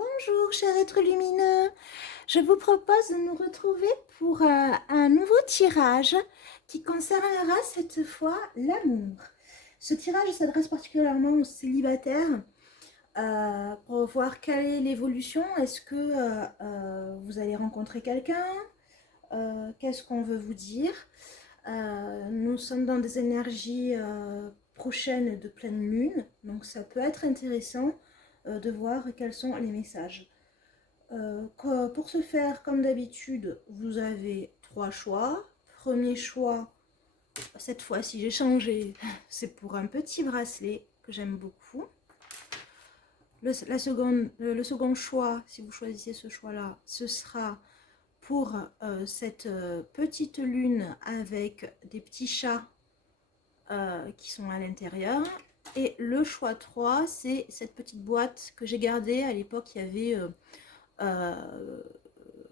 Bonjour, cher être lumineux. Je vous propose de nous retrouver pour un nouveau tirage qui concernera cette fois l'amour. Ce tirage s'adresse particulièrement aux célibataires pour voir quelle est l'évolution. Est-ce que vous allez rencontrer quelqu'un? Qu'est-ce qu'on veut vous dire? Nous sommes dans des énergies prochaines de pleine lune, donc ça peut être intéressant de voir quels sont les messages. Pour ce faire, comme d'habitude, vous avez trois choix. Premier choix, cette fois-ci j'ai changé, c'est pour un petit bracelet que j'aime beaucoup. Le second choix, si vous choisissez ce choix-là, ce sera pour cette petite lune avec des petits chats qui sont à l'intérieur. Et le choix 3, c'est cette petite boîte que j'ai gardée. À l'époque, il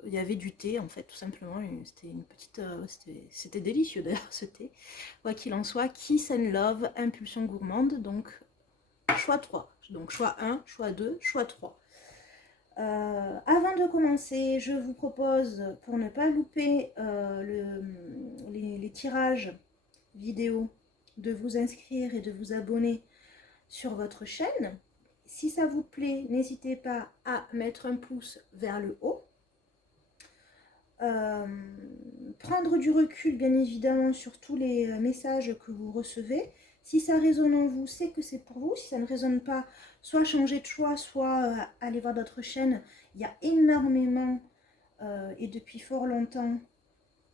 y avait du thé en fait, tout simplement. C'était une petite, c'était délicieux d'ailleurs ce thé. Quoi qu'il en soit, Kiss and Love, impulsion gourmande. Donc choix 3. Donc choix 1, choix 2, choix 3. Avant de commencer, je vous propose, pour ne pas louper les tirages vidéo, de vous inscrire et de vous abonner sur votre chaîne. Si ça vous plaît, n'hésitez pas à mettre un pouce vers le haut. Prendre du recul, bien évidemment, sur tous les messages que vous recevez. Si ça résonne en vous, c'est que c'est pour vous. Si ça ne résonne pas, soit changer de choix, soit aller voir d'autres chaînes. Il y a énormément, et depuis fort longtemps,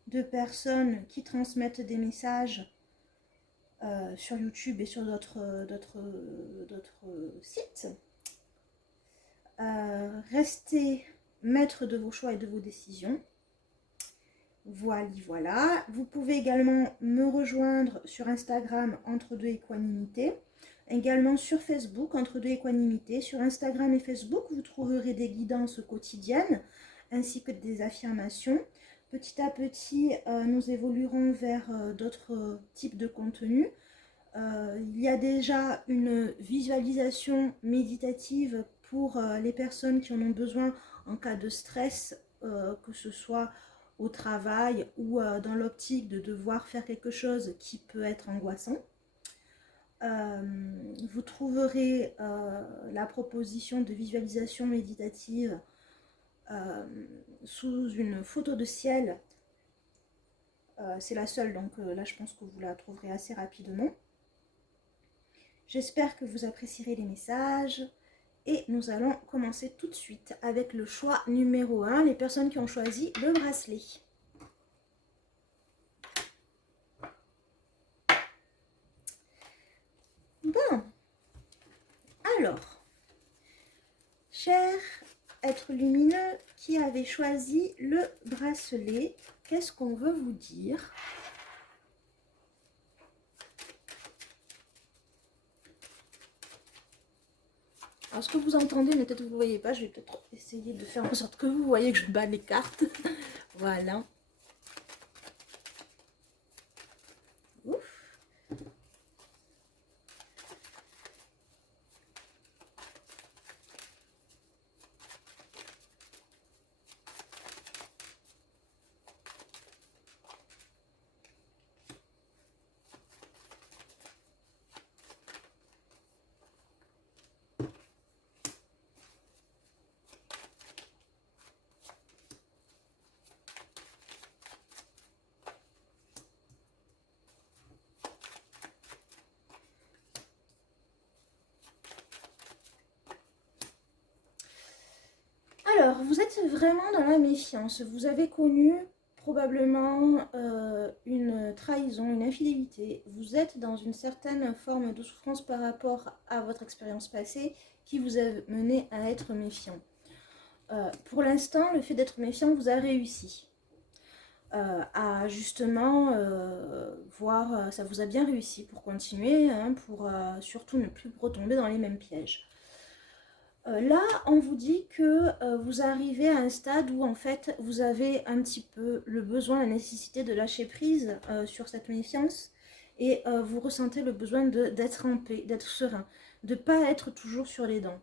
de personnes qui transmettent des messages sur YouTube et sur d'autres sites. Restez maître de vos choix et de vos décisions. Voilà. Vous pouvez également me rejoindre sur Instagram entre deux équanimités. Également sur Facebook entre deux équanimités. Sur Instagram et Facebook, vous trouverez des guidances quotidiennes ainsi que des affirmations. Petit à petit, nous évoluerons vers d'autres types de contenus. Il y a déjà une visualisation méditative pour les personnes qui en ont besoin en cas de stress, que ce soit au travail ou dans l'optique de devoir faire quelque chose qui peut être angoissant. Vous trouverez la proposition de visualisation méditative sous une photo de ciel. C'est la seule, donc là je pense que vous la trouverez assez rapidement. J'espère que vous apprécierez les messages et nous allons commencer tout de suite avec le choix numéro 1, les personnes qui ont choisi le bracelet. Bon, alors, cher être lumineux qui avait choisi le bracelet, qu'est-ce qu'on veut vous dire ? Alors, ce que vous entendez, mais peut-être que vous ne voyez pas, je vais peut-être essayer de faire en sorte que vous voyez que je bats les cartes. Voilà. Ouf. Alors, vous êtes vraiment dans la méfiance. Vous avez connu probablement une trahison, une infidélité. Vous êtes dans une certaine forme de souffrance par rapport à votre expérience passée qui vous a mené à être méfiant. Pour l'instant, le fait d'être méfiant vous a réussi. À justement voir, ça vous a bien réussi pour continuer, hein, pour surtout ne plus retomber dans les mêmes pièges. Là, on vous dit que vous arrivez à un stade où en fait vous avez un petit peu le besoin, la nécessité de lâcher prise sur cette méfiance et vous ressentez le besoin d'être en paix, d'être serein, de ne pas être toujours sur les dents.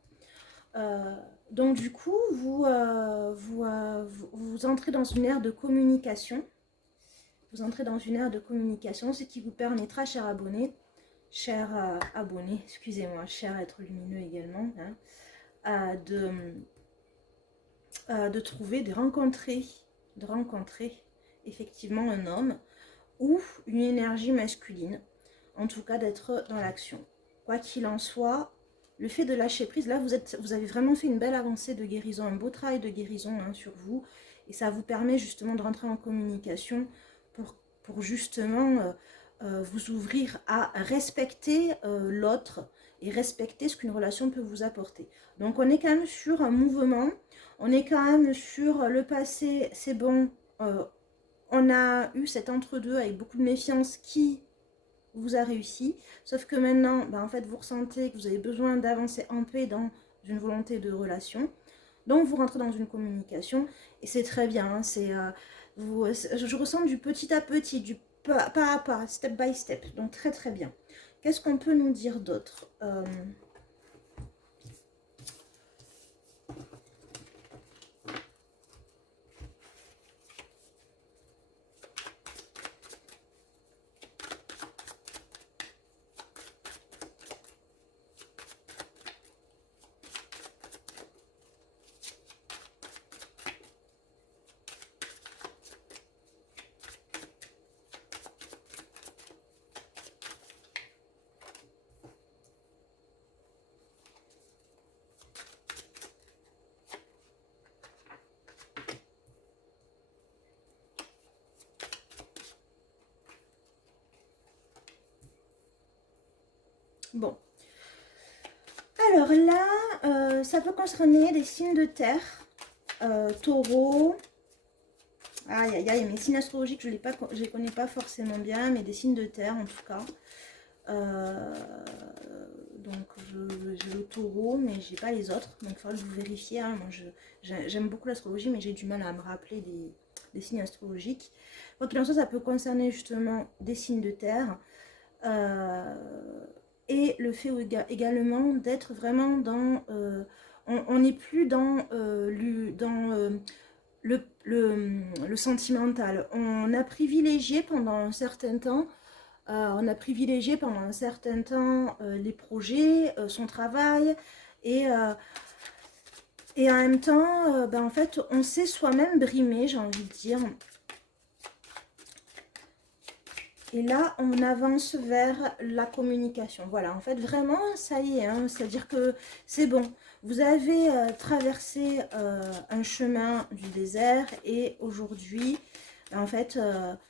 Donc du coup, vous entrez dans une ère de communication. Vous entrez dans une ère de communication, ce qui vous permettra, cher abonné, excusez-moi, cher être lumineux également, hein, de trouver, de rencontrer effectivement un homme ou une énergie masculine, en tout cas d'être dans l'action. Quoi qu'il en soit, le fait de lâcher prise, là vous avez vraiment fait une belle avancée de guérison, un beau travail de guérison hein, sur vous, et ça vous permet justement de rentrer en communication pour justement vous ouvrir à respecter l'autre et respecter ce qu'une relation peut vous apporter. Donc on est quand même sur un mouvement, on est quand même sur le passé, c'est bon, on a eu cet entre-deux avec beaucoup de méfiance qui vous a réussi, sauf que maintenant, en fait, vous ressentez que vous avez besoin d'avancer en paix dans une volonté de relation, donc vous rentrez dans une communication, et c'est très bien, hein, je ressens du petit à petit, du pas à pas, step by step, donc très très bien. Qu'est-ce qu'on peut nous dire d'autre Bon. Alors là, ça peut concerner des signes de terre, taureau. Aïe aïe aïe, mes signes astrologiques, je les connais pas forcément bien, mais des signes de terre en tout cas. Donc j'ai le taureau, mais j'ai pas les autres, donc il faudra que vous vérifiez. Hein. Moi j'aime beaucoup l'astrologie, mais j'ai du mal à me rappeler des signes astrologiques. Quoi qu'il en soit, ça peut concerner justement des signes de terre. Et le fait également d'être vraiment dans... on n'est plus dans, le sentimental. On a privilégié pendant un certain temps, les projets, son travail, et, et en même temps, en fait, on s'est soi-même brimé, j'ai envie de dire. Et là, on avance vers la communication. Voilà, en fait, vraiment, ça y est, hein, c'est-à-dire que c'est bon. Vous avez traversé un chemin du désert et aujourd'hui, en fait,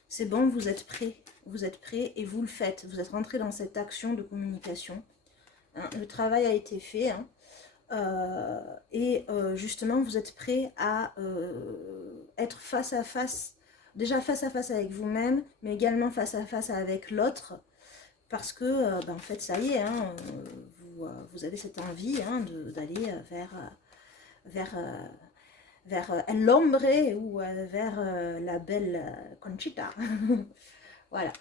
c'est bon, vous êtes prêts. Vous êtes prêts et vous le faites. Vous êtes rentré dans cette action de communication. Hein, le travail a été fait. Hein, et justement, vous êtes prêts à être face à face, déjà face à face avec vous-même, mais également face à face avec l'autre, parce que, en fait, ça y est, hein, vous avez cette envie hein, d'aller vers El Hombre ou vers la belle Conchita. Voilà.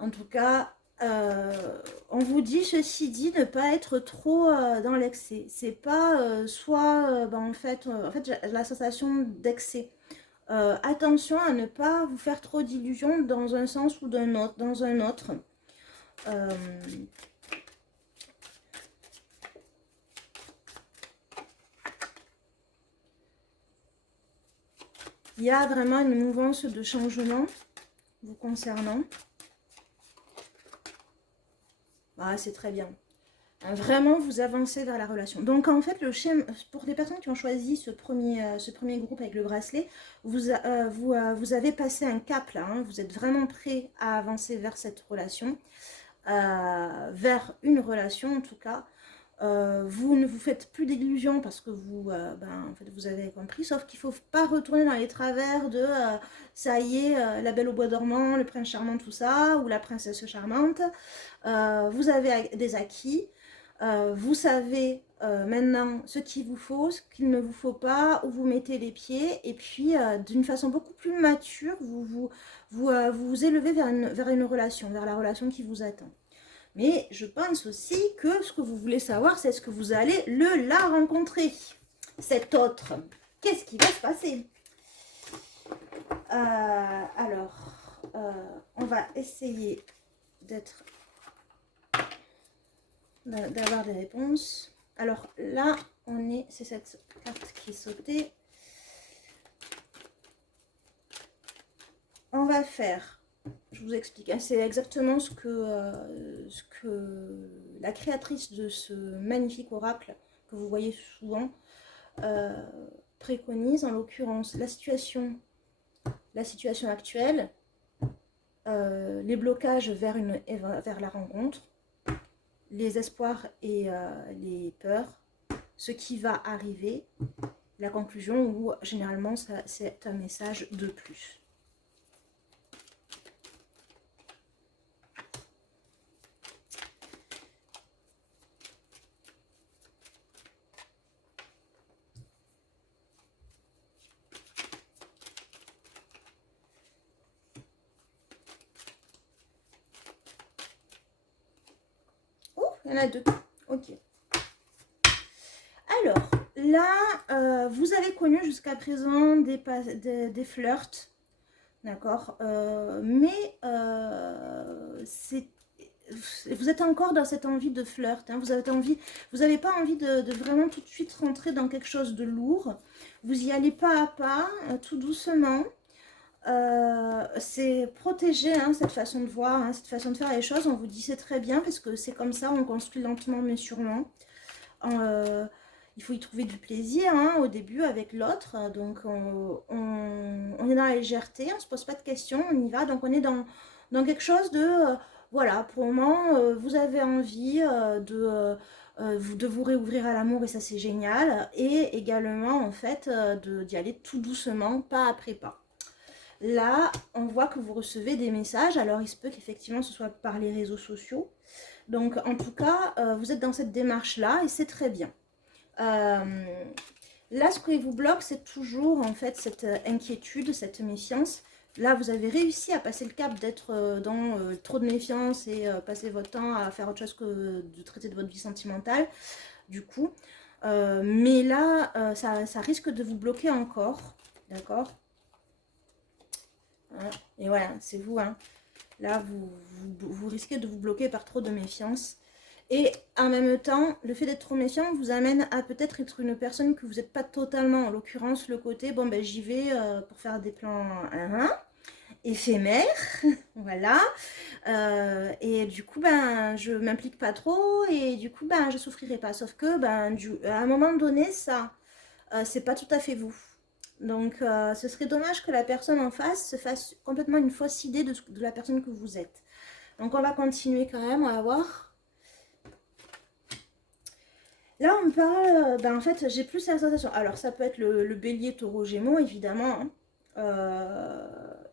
En tout cas, on vous dit, ceci dit, ne pas être trop dans l'excès. C'est pas soit, en fait j'ai la sensation d'excès. Attention à ne pas vous faire trop d'illusions dans un sens ou dans un autre. Il y a vraiment une mouvance de changement vous concernant. Ah, c'est très bien. Vraiment, vous avancez vers la relation. Donc, en fait, le schéma, pour des personnes qui ont choisi ce premier groupe avec le bracelet, vous avez passé un cap là. Hein, vous êtes vraiment prêt à avancer vers cette relation, vers une relation en tout cas. Vous ne vous faites plus d'illusions parce que en fait, vous avez compris, sauf qu'il ne faut pas retourner dans les travers de ça y est, la belle au bois dormant, le prince charmant, tout ça, ou la princesse charmante. Vous avez des acquis, vous savez maintenant ce qu'il vous faut, ce qu'il ne vous faut pas, où vous mettez les pieds, et puis d'une façon beaucoup plus mature, vous élevez vers une relation, vers la relation qui vous attend. Mais je pense aussi que ce que vous voulez savoir, c'est est-ce que vous allez la rencontrer, cet autre. Qu'est-ce qui va se passer? Alors, on va essayer d'avoir des réponses. Alors là, c'est cette carte qui est sautée. On va faire, je vous explique, hein, c'est exactement ce que la créatrice de ce magnifique oracle que vous voyez souvent préconise, en l'occurrence la situation actuelle, les blocages vers la rencontre, les espoirs et les peurs, ce qui va arriver, la conclusion où généralement c'est un message de plus. Il y en a deux. Ok. Alors, là, vous avez connu jusqu'à présent des flirts. D'accord, mais vous êtes encore dans cette envie de flirt. Hein, vous n'avez pas envie de vraiment tout de suite rentrer dans quelque chose de lourd. Vous y allez pas à pas, tout doucement. C'est protégé, hein, cette façon de voir, hein, cette façon de faire les choses. On vous dit c'est très bien parce que c'est comme ça, on construit lentement mais sûrement. Il faut y trouver du plaisir, hein, au début avec l'autre. Donc on est dans la légèreté, on ne se pose pas de questions, on y va. Donc on est dans quelque chose de... voilà, pour le moment, vous avez envie de vous réouvrir à l'amour et ça c'est génial. Et également en fait d'y aller tout doucement, pas après pas. Là, on voit que vous recevez des messages. Alors, il se peut qu'effectivement, ce soit par les réseaux sociaux. Donc, en tout cas, vous êtes dans cette démarche-là et c'est très bien. Là, ce qui vous bloque, c'est toujours, en fait, cette inquiétude, cette méfiance. Là, vous avez réussi à passer le cap d'être dans trop de méfiance et passer votre temps à faire autre chose que de traiter de votre vie sentimentale, du coup. Mais là, ça risque de vous bloquer encore, d'accord ? Et voilà, c'est vous, hein. Là, vous risquez de vous bloquer par trop de méfiance. Et en même temps, le fait d'être trop méfiant vous amène à peut-être être une personne que vous n'êtes pas totalement. En l'occurrence, le côté, bon ben j'y vais pour faire des plans éphémères, voilà. Et du coup, ben je m'implique pas trop et du coup, ben je souffrirai pas. Sauf que, ben à un moment donné, ça, c'est pas tout à fait vous. Donc, ce serait dommage que la personne en face se fasse complètement une fausse idée de la personne que vous êtes. Donc, on va continuer quand même, on va voir. Là, on parle, en fait, j'ai plus la sensation. Alors, ça peut être le bélier, taureau, gémeaux, évidemment. Hein.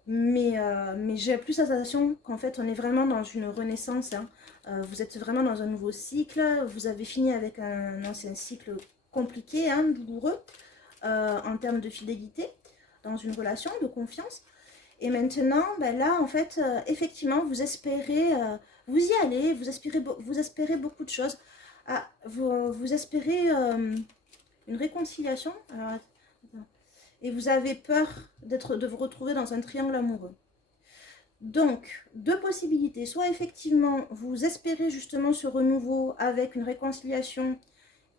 Mais j'ai plus la sensation qu'en fait, on est vraiment dans une renaissance. Hein. Vous êtes vraiment dans un nouveau cycle. Vous avez fini avec un ancien cycle compliqué, hein, douloureux. En termes de fidélité dans une relation, de confiance. Et maintenant, ben là, en fait, effectivement, vous espérez, vous y allez, vous espérez beaucoup de choses. Ah, vous espérez une réconciliation. Alors, et vous avez peur de vous retrouver dans un triangle amoureux. Donc, deux possibilités. Soit effectivement, vous espérez justement ce renouveau avec une réconciliation,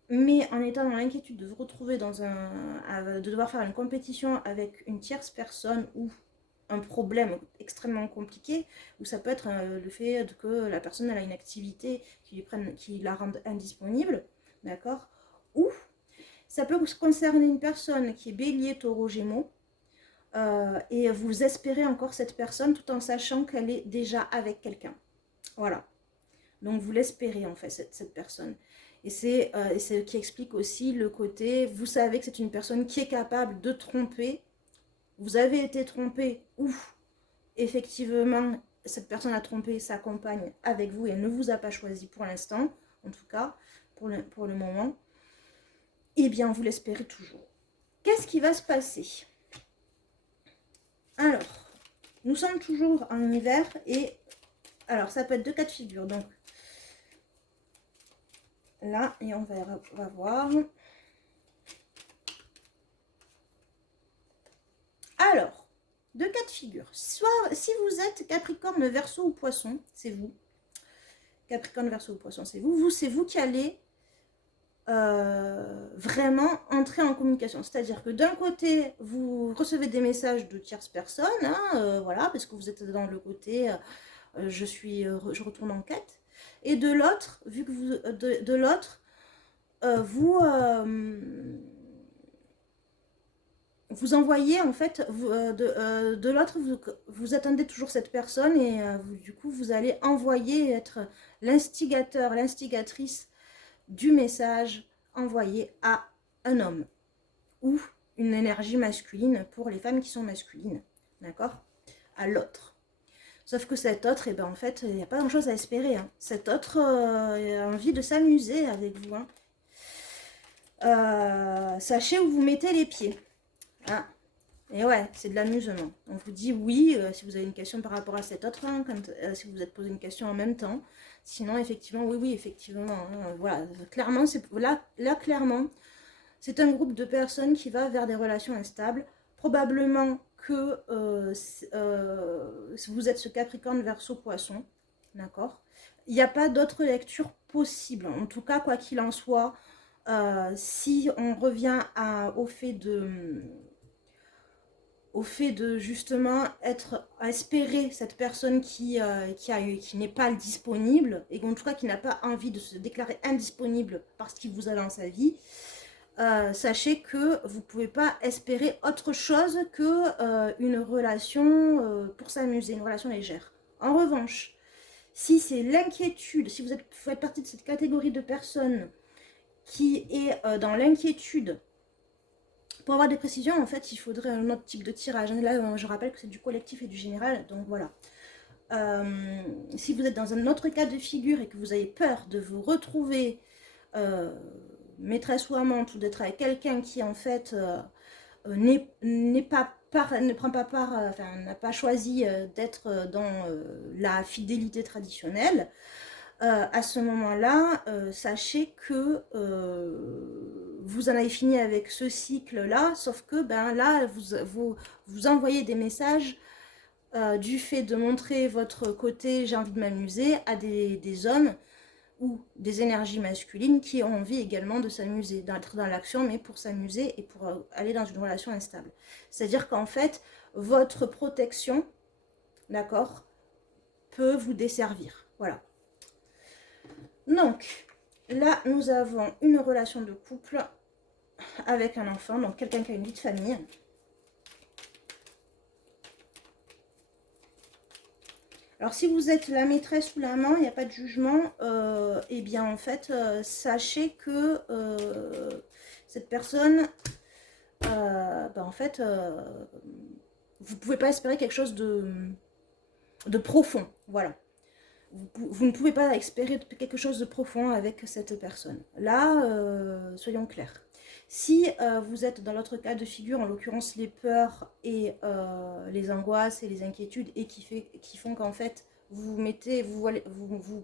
mais en étant dans l'inquiétude de vous retrouver de devoir faire une compétition avec une tierce personne ou un problème extrêmement compliqué, ou ça peut être le fait que la personne elle a une activité qui la rende indisponible, d'accord, ou ça peut concerner une personne qui est bélier, taureau, gémeaux, et vous espérez encore cette personne tout en sachant qu'elle est déjà avec quelqu'un. Voilà. Donc vous l'espérez en fait, cette personne. Et c'est ce qui explique aussi le côté, vous savez que c'est une personne qui est capable de tromper. Vous avez été trompé ou effectivement cette personne a trompé sa compagne avec vous et elle ne vous a pas choisi pour l'instant, en tout cas pour le moment. Eh bien vous l'espérez toujours. Qu'est-ce qui va se passer? Alors, nous sommes toujours en hiver et alors ça peut être deux cas de figure. Donc là et on va voir. Alors, deux cas de figure. Soit si vous êtes Capricorne, Verseau ou Poisson, c'est vous. Capricorne, Verseau ou Poisson, c'est vous. C'est vous qui allez vraiment entrer en communication. C'est-à-dire que d'un côté, vous recevez des messages de tierces personnes, hein, voilà, parce que vous êtes dans le côté je retourne en quête. Et de l'autre, vu que vous, de l'autre, vous envoyez en fait, de l'autre, vous attendez toujours cette personne et du coup, vous allez envoyer, être l'instigateur, l'instigatrice du message envoyé à un homme ou une énergie masculine pour les femmes qui sont masculines, d'accord, à l'autre. Sauf que cet autre, et ben en fait, il n'y a pas grand chose à espérer, hein. Cet autre a envie de s'amuser avec vous, hein. Sachez où vous mettez les pieds, hein. Et ouais, c'est de l'amusement. On vous dit oui, si vous avez une question par rapport à cet autre, hein, si vous êtes posé une question en même temps. Sinon, effectivement, oui, effectivement. Hein, voilà, clairement, là, clairement, c'est un groupe de personnes qui va vers des relations instables. Probablement que si vous êtes ce Capricorne, Verseau, Poisson, d'accord, il n'y a pas d'autre lecture possible. En tout cas, quoi qu'il en soit, si on revient au fait de justement espérer cette personne qui n'est pas disponible, et en tout cas qui n'a pas envie de se déclarer indisponible parce qu'il vous a dans sa vie, sachez que vous ne pouvez pas espérer autre chose que une relation pour s'amuser, une relation légère. En revanche, si c'est l'inquiétude, si vous faites partie de cette catégorie de personnes qui est dans l'inquiétude, pour avoir des précisions, en fait, il faudrait un autre type de tirage. Là, je rappelle que c'est du collectif et du général, donc voilà. Si vous êtes dans un autre cas de figure et que vous avez peur de vous retrouver maîtresse ou amante ou d'être avec quelqu'un qui, en fait, ne prend pas part, enfin, n'a pas choisi d'être dans la fidélité traditionnelle, à ce moment-là, sachez que vous en avez fini avec ce cycle-là, sauf que ben, là, vous envoyez des messages du fait de montrer votre côté j'ai envie de m'amuser à des hommes ou des énergies masculines qui ont envie également de s'amuser, d'être dans l'action, mais pour s'amuser et pour aller dans une relation instable. C'est-à-dire qu'en fait, votre protection, d'accord, peut vous desservir. Voilà. Donc, là, nous avons une relation de couple avec un enfant, donc quelqu'un qui a une vie de famille. Alors, si vous êtes la maîtresse ou l'amant, il n'y a pas de jugement. Eh bien, en fait, sachez que cette personne, en fait, vous ne pouvez pas espérer quelque chose de profond. Voilà. Vous ne pouvez pas espérer quelque chose de profond avec cette personne. Là, soyons clairs. Si vous êtes dans l'autre cas de figure, en l'occurrence les peurs et les angoisses et les inquiétudes, et qui font qu'en fait, vous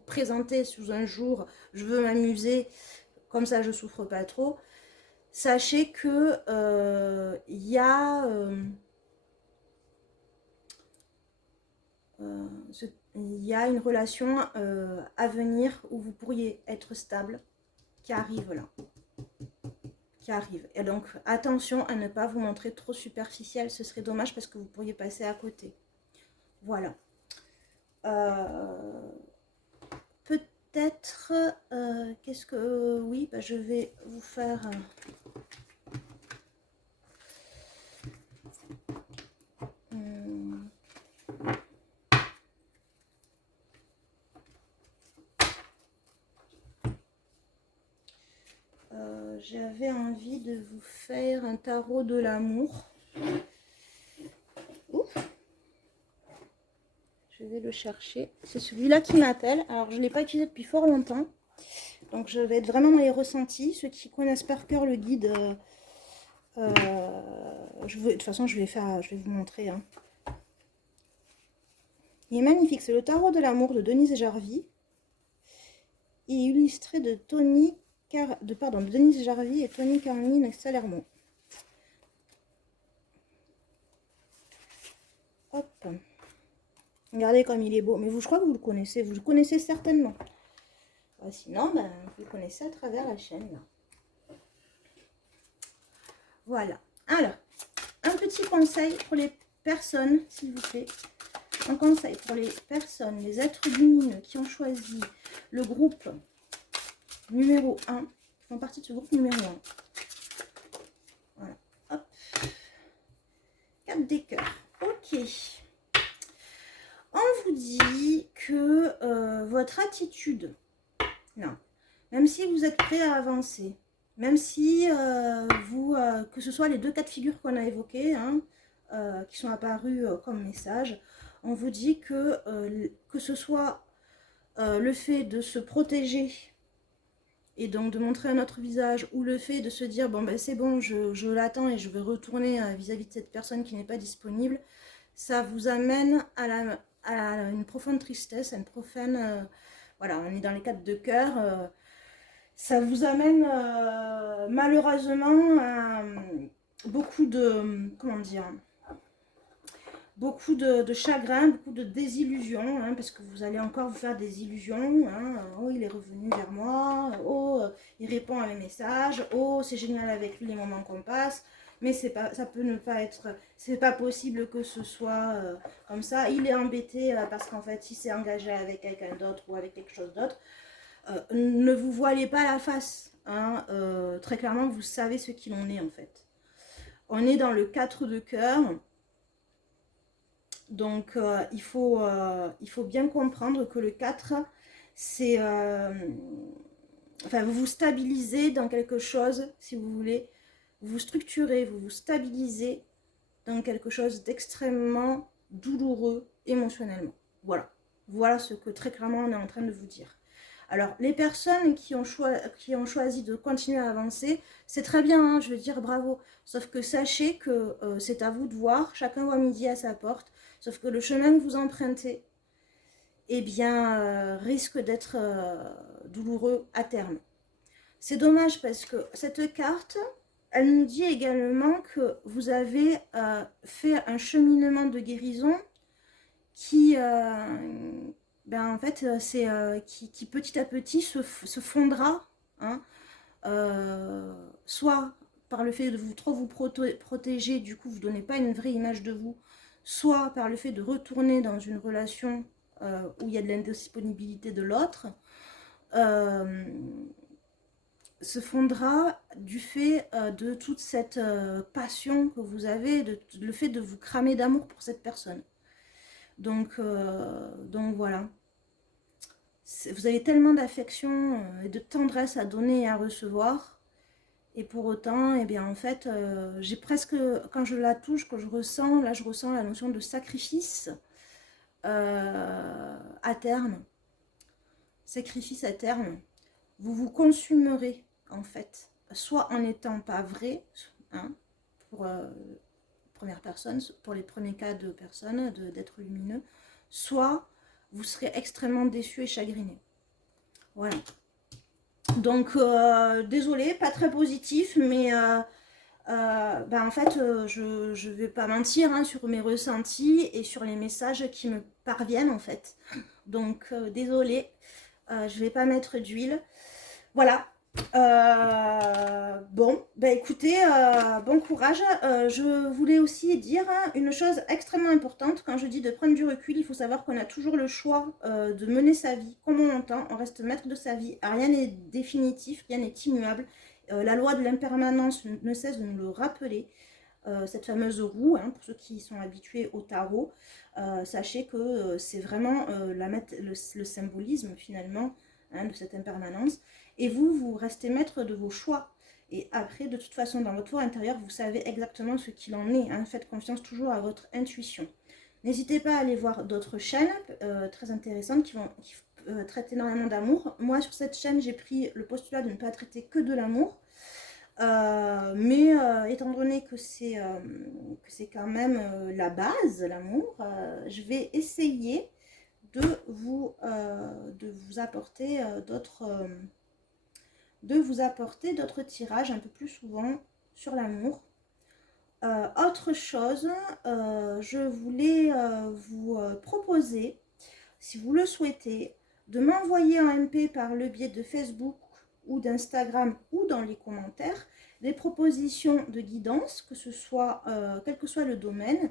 présentez sous un jour, je veux m'amuser, comme ça je souffre pas trop, sachez que il y a... il y a une relation à venir où vous pourriez être stable qui arrive là. Qui arrive. Et donc, attention à ne pas vous montrer trop superficiel. Ce serait dommage parce que vous pourriez passer à côté. Voilà. Peut-être... qu'est-ce que... oui, bah, je vais vous faire... j'avais envie de vous faire un tarot de l'amour. Je vais le chercher. C'est celui-là qui m'appelle. Alors, je ne l'ai pas utilisé depuis fort longtemps. Donc, je vais être vraiment dans les ressentis. Ceux qui connaissent par cœur le guide, de toute façon, je vais vous montrer. Hein. Il est magnifique. C'est le tarot de l'amour de Denise Jarvie. Et illustré de Tony de Denise Jarvie et Tony Carmine Salermo. Hop. Regardez comme il est beau. Mais vous, je crois que vous le connaissez certainement. Sinon, ben, vous le connaissez à travers la chaîne. Là. Voilà. Alors, un petit conseil pour les personnes, s'il vous plaît. Un conseil pour les personnes, les êtres lumineux qui ont choisi le groupe numéro 1, qui font partie de ce groupe numéro 1. Voilà. Hop. 4 des cœurs. Ok. On vous dit que votre attitude, non, même si vous êtes prêt à avancer, même si que ce soit les 2 cas de figure qu'on a évoqués, hein, qui sont apparus comme message, on vous dit que ce soit le fait de se protéger et donc de montrer un autre visage, ou le fait de se dire bon ben c'est bon, je l'attends et je vais retourner vis-à-vis de cette personne qui n'est pas disponible, ça vous amène à une profonde tristesse, à une profonde voilà, on est dans les 4 de cœur, ça vous amène malheureusement à beaucoup de, comment dire, beaucoup de chagrin, beaucoup de désillusion, hein, parce que vous allez encore vous faire des illusions. Hein. Oh, il est revenu vers moi. Oh, il répond à mes messages. Oh, c'est génial avec lui les moments qu'on passe. Mais c'est pas, ça peut ne pas être, c'est pas possible que ce soit comme ça. Il est embêté parce qu'en fait, il s'est engagé avec quelqu'un d'autre ou avec quelque chose d'autre. Ne vous voilez pas la face. Hein. Très clairement, vous savez ce qu'il en est en fait. On est dans le 4 de cœur. Donc, il faut bien comprendre que le 4, c'est... enfin, vous vous stabilisez dans quelque chose, si vous voulez. Vous vous structurez, vous vous stabilisez dans quelque chose d'extrêmement douloureux émotionnellement. Voilà. Voilà ce que très clairement on est en train de vous dire. Alors, les personnes qui ont choisi de continuer à avancer, c'est très bien, hein, je veux dire bravo. Sauf que sachez que c'est à vous de voir, chacun voit midi à sa porte. Sauf que le chemin que vous empruntez, eh bien, risque d'être douloureux à terme. C'est dommage parce que cette carte, elle nous dit également que vous avez fait un cheminement de guérison qui... ben en fait, c'est qui petit à petit se fondra, hein, soit par le fait de vous protéger, du coup vous ne donnez pas une vraie image de vous, soit par le fait de retourner dans une relation où il y a de l'indisponibilité de l'autre, se fondra du fait de toute cette passion que vous avez, le fait de vous cramer d'amour pour cette personne. Donc voilà. Vous avez tellement d'affection et de tendresse à donner et à recevoir. Et pour autant, eh bien, en fait, j'ai presque, quand je la touche, quand je ressens, là, je ressens la notion de sacrifice à terme. Sacrifice à terme. Vous vous consumerez, en fait, soit en n'étant pas vrai, hein, pour première personne, pour les premiers cas de personnes, d'êtres lumineux, soit vous serez extrêmement déçu et chagriné. Voilà. Donc, désolé, pas très positif, mais ben en fait, je vais pas mentir hein, sur mes ressentis et sur les messages qui me parviennent en fait. Donc, désolé, je vais pas mettre d'huile. Voilà. Bon, ben écoutez, bon courage. Je voulais aussi dire hein, une chose extrêmement importante. Quand je dis de prendre du recul, il faut savoir qu'on a toujours le choix de mener sa vie comme on l'entend. On reste maître de sa vie. Rien n'est définitif, rien n'est immuable. La loi de l'impermanence ne cesse de nous le rappeler. Cette fameuse roue, hein, pour ceux qui sont habitués au tarot, sachez que c'est vraiment le symbolisme finalement hein, de cette impermanence. Et vous restez maître de vos choix. Et après, de toute façon, dans votre fort intérieur, vous savez exactement ce qu'il en est. Hein. Faites confiance toujours à votre intuition. N'hésitez pas à aller voir d'autres chaînes très intéressantes qui traitent énormément d'amour. Moi, sur cette chaîne, j'ai pris le postulat de ne pas traiter que de l'amour. Mais étant donné que c'est quand même la base, l'amour, je vais essayer de vous apporter de vous apporter d'autres tirages un peu plus souvent sur l'amour. Autre chose, je voulais vous proposer, si vous le souhaitez, de m'envoyer en MP par le biais de Facebook ou d'Instagram ou dans les commentaires des propositions de guidance, que ce soit, quel que soit le domaine,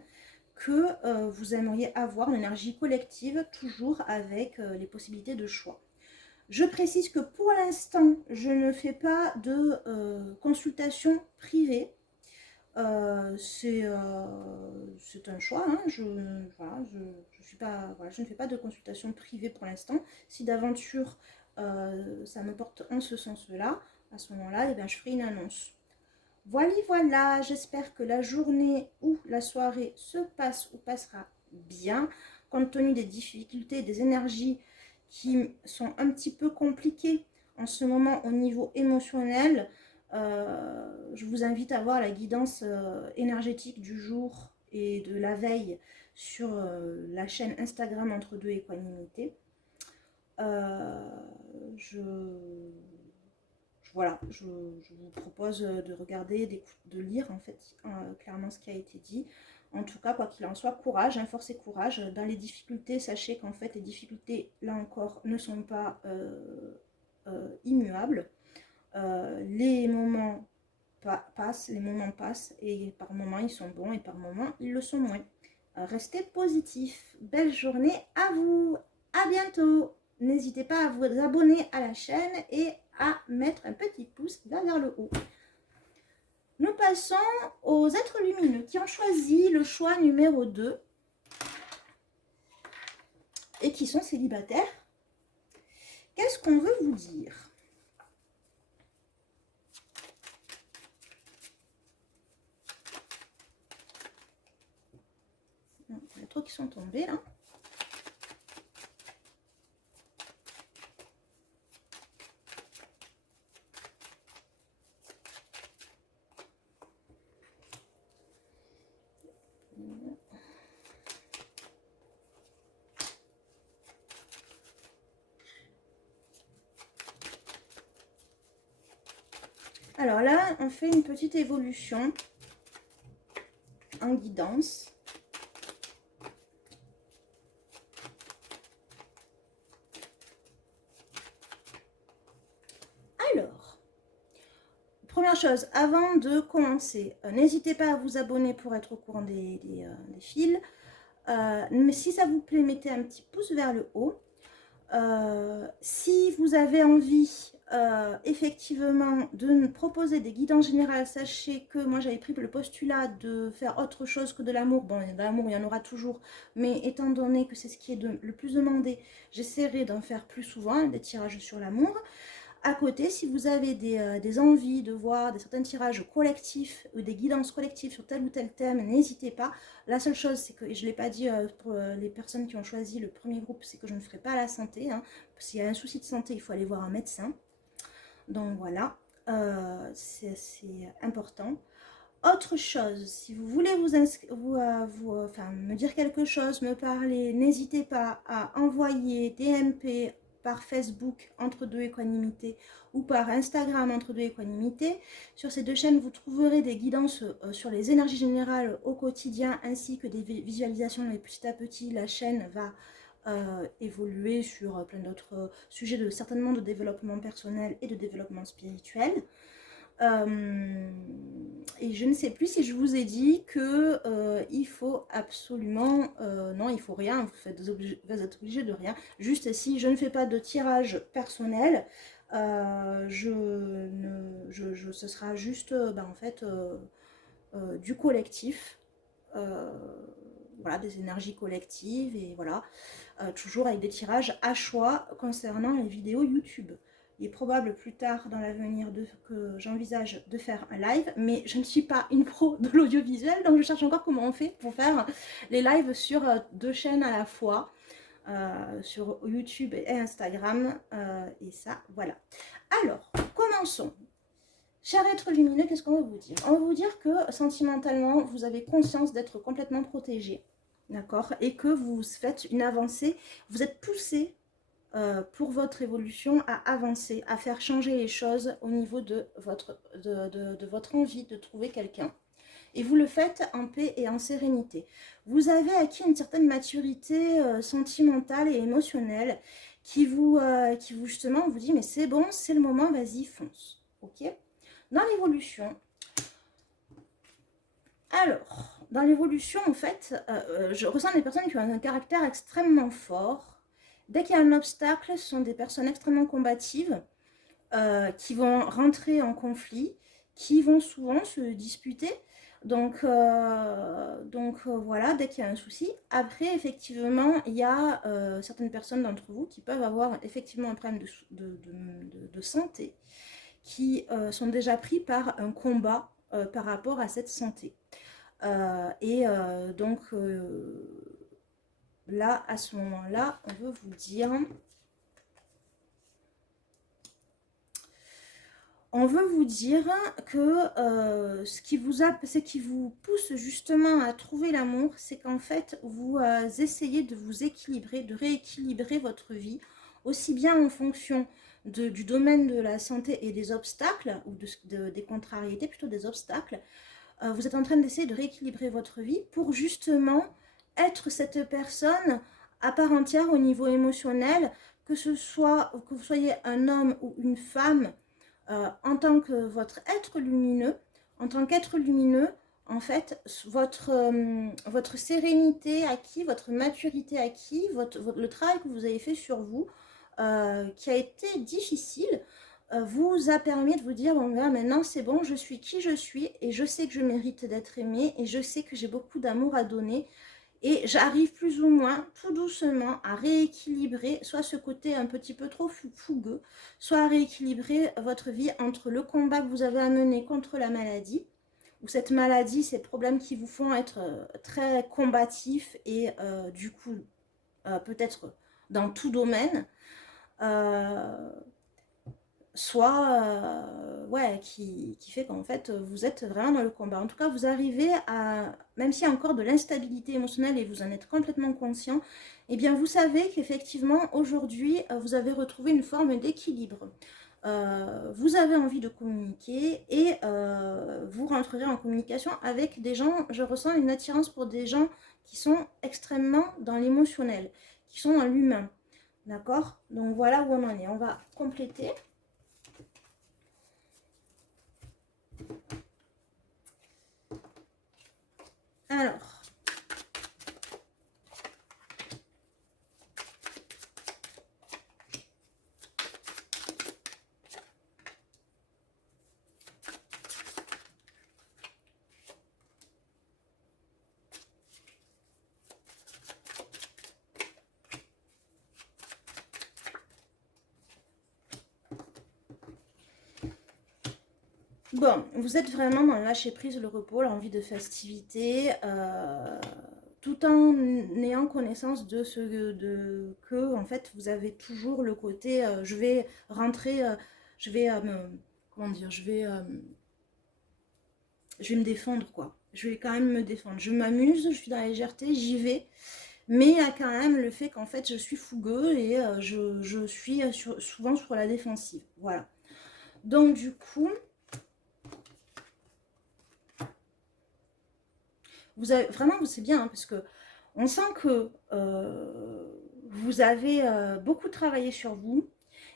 que vous aimeriez avoir, une énergie collective, toujours avec les possibilités de choix. Je précise que pour l'instant, je ne fais pas de consultation privée. C'est un choix, hein. Voilà, je ne fais pas de consultation privée pour l'instant. Si d'aventure ça me porte en ce sens-là, à ce moment-là, eh bien, je ferai une annonce. Voilà, j'espère que la journée ou la soirée se passe ou passera bien, compte tenu des difficultés, des énergies qui sont un petit peu compliquées en ce moment au niveau émotionnel. Je vous invite à voir la guidance énergétique du jour et de la veille sur la chaîne Instagram Entre Deux Équanimité. Voilà, je vous propose de regarder, de lire en fait clairement ce qui a été dit. En tout cas, quoi qu'il en soit, courage, hein, force et courage. Dans les difficultés, sachez qu'en fait, les difficultés, là encore, ne sont pas immuables. Les moments passent, et par moments, ils sont bons, et par moments, ils le sont moins. Restez positifs. Belle journée à vous. À bientôt. N'hésitez pas à vous abonner à la chaîne et à mettre un petit pouce vers le haut. Nous passons aux êtres lumineux qui ont choisi le choix numéro 2 et qui sont célibataires. Qu'est-ce qu'on veut vous dire? Il y a trop qui sont tombés là. Alors là, on fait une petite évolution en guidance. Alors, première chose, avant de commencer, n'hésitez pas à vous abonner pour être au courant des fils. Mais si ça vous plaît, mettez un petit pouce vers le haut. Si vous avez envie effectivement de nous proposer des guidances générales, sachez que moi j'avais pris le postulat de faire autre chose que de l'amour. Bon, de l'amour il y en aura toujours, mais étant donné que c'est ce qui est le plus demandé, j'essaierai d'en faire plus souvent, des tirages sur l'amour. À côté, si vous avez des envies de voir certains tirages collectifs ou des guidances collectives sur tel ou tel thème, n'hésitez pas. La seule chose, c'est que, je ne l'ai pas dit pour les personnes qui ont choisi le premier groupe, c'est que je ne ferai pas la santé. Hein. S'il y a un souci de santé, il faut aller voir un médecin. Donc voilà, c'est important. Autre chose, si vous voulez me dire quelque chose, me parler, n'hésitez pas à envoyer des MP par Facebook Entre Deux Équanimité ou par Instagram Entre Deux Équanimité. Sur ces deux chaînes, vous trouverez des guidances sur les énergies générales au quotidien ainsi que des visualisations. Et petit à petit, la chaîne va évoluer sur plein d'autres sujets, certainement de développement personnel et de développement spirituel. Et je ne sais plus si je vous ai dit que il faut absolument non, il faut rien, vous êtes obligé de rien. Juste si je ne fais pas de tirage personnel, ce sera juste en fait du collectif, voilà, des énergies collectives, et voilà, toujours avec des tirages à choix concernant les vidéos YouTube. Il est probable plus tard dans l'avenir que j'envisage de faire un live, mais je ne suis pas une pro de l'audiovisuel, donc je cherche encore comment on fait pour faire les lives sur deux chaînes à la fois, sur YouTube et Instagram, et ça, voilà. Alors, commençons. Cher être lumineux, qu'est-ce qu'on va vous dire? On va vous dire que sentimentalement, vous avez conscience d'être complètement protégé, d'accord? Et que vous faites une avancée, vous êtes poussé pour votre évolution à avancer, à faire changer les choses au niveau de votre envie de trouver quelqu'un. Et vous le faites en paix et en sérénité. Vous avez acquis une certaine maturité sentimentale et émotionnelle qui vous justement vous dit mais c'est bon, c'est le moment, vas-y, fonce. Ok. Dans l'évolution, alors, dans l'évolution, en fait, je ressens des personnes qui ont un caractère extrêmement fort. Dès qu'il y a un obstacle, ce sont des personnes extrêmement combatives qui vont rentrer en conflit, qui vont souvent se disputer. Donc voilà, dès qu'il y a un souci. Après, effectivement, il y a certaines personnes d'entre vous qui peuvent avoir effectivement un problème de santé, qui sont déjà pris par un combat par rapport à cette santé. Là, à ce moment-là, on veut vous dire... On veut vous dire que ce qui vous pousse justement à trouver l'amour, c'est qu'en fait, vous essayez de vous équilibrer, de rééquilibrer votre vie, aussi bien en fonction du domaine de la santé et des obstacles, ou des contrariétés, plutôt des obstacles. Vous êtes en train d'essayer de rééquilibrer votre vie pour justement être cette personne à part entière au niveau émotionnel, que vous soyez un homme ou une femme, en tant que votre être lumineux, en tant qu'être lumineux, en fait, votre sérénité acquis, votre maturité acquis, le travail que vous avez fait sur vous, qui a été difficile, vous a permis de vous dire, bon, là, maintenant c'est bon, je suis qui je suis, et je sais que je mérite d'être aimée, et je sais que j'ai beaucoup d'amour à donner, et j'arrive plus ou moins, tout doucement, à rééquilibrer soit ce côté un petit peu trop fougueux, soit à rééquilibrer votre vie entre le combat que vous avez à mener contre la maladie, ou cette maladie, ces problèmes qui vous font être très combatifs et du coup, peut-être dans tout domaine, soit ouais, qui fait qu'en fait vous êtes vraiment dans le combat. En tout cas, vous arrivez à, même s'il y a encore de l'instabilité émotionnelle et vous en êtes complètement conscient, eh bien vous savez qu'effectivement aujourd'hui vous avez retrouvé une forme d'équilibre. Vous avez envie de communiquer et vous rentrerez en communication avec des gens. Je ressens une attirance pour des gens qui sont extrêmement dans l'émotionnel, qui sont dans l'humain. D'accord? Donc voilà où on en est. On va compléter. Alors, bon, vous êtes vraiment dans le lâcher prise, le repos, l'envie de festivité, tout en ayant connaissance de que en fait vous avez toujours le côté je vais rentrer, je vais comment dire, je vais me défendre quoi. Je vais quand même me défendre. Je m'amuse, je suis dans la légèreté, j'y vais. Mais il y a quand même le fait qu'en fait je suis fougueux et je suis souvent sur la défensive. Voilà. Donc du coup, vous avez vraiment, c'est bien hein, parce que on sent que vous avez beaucoup travaillé sur vous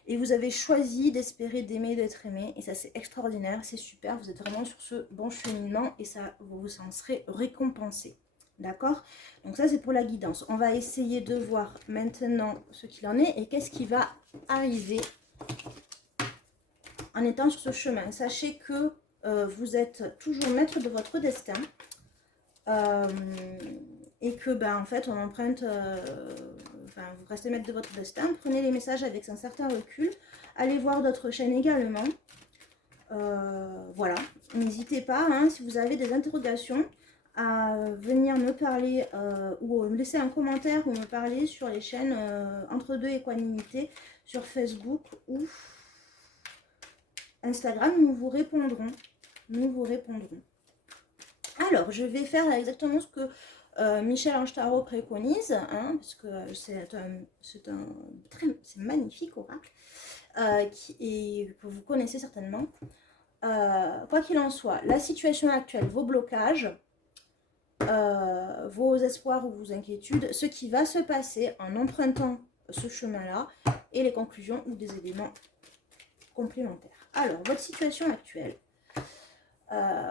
et vous avez choisi d'espérer, d'aimer, d'être aimé. Et ça, c'est extraordinaire, c'est super. Vous êtes vraiment sur ce bon cheminement et ça, vous en serez récompensé. D'accord? Donc ça, c'est pour la guidance. On va essayer de voir maintenant ce qu'il en est et qu'est-ce qui va arriver en étant sur ce chemin. Sachez que vous êtes toujours maître de votre destin. Et que ben en fait on emprunte enfin vous restez maître de votre destin, prenez les messages avec un certain recul, allez voir d'autres chaînes également, voilà, n'hésitez pas hein, si vous avez des interrogations à venir me parler ou me laisser un commentaire ou me parler sur les chaînes Entre Deux Équanimité sur Facebook ou Instagram. Nous vous répondrons. Alors, je vais faire exactement ce que Michel-Ange Tarot préconise, hein, parce que c'est magnifique oracle, et que vous connaissez certainement. Quoi qu'il en soit, la situation actuelle, vos blocages, vos espoirs ou vos inquiétudes, ce qui va se passer en empruntant ce chemin-là et les conclusions ou des éléments complémentaires. Alors, votre situation actuelle,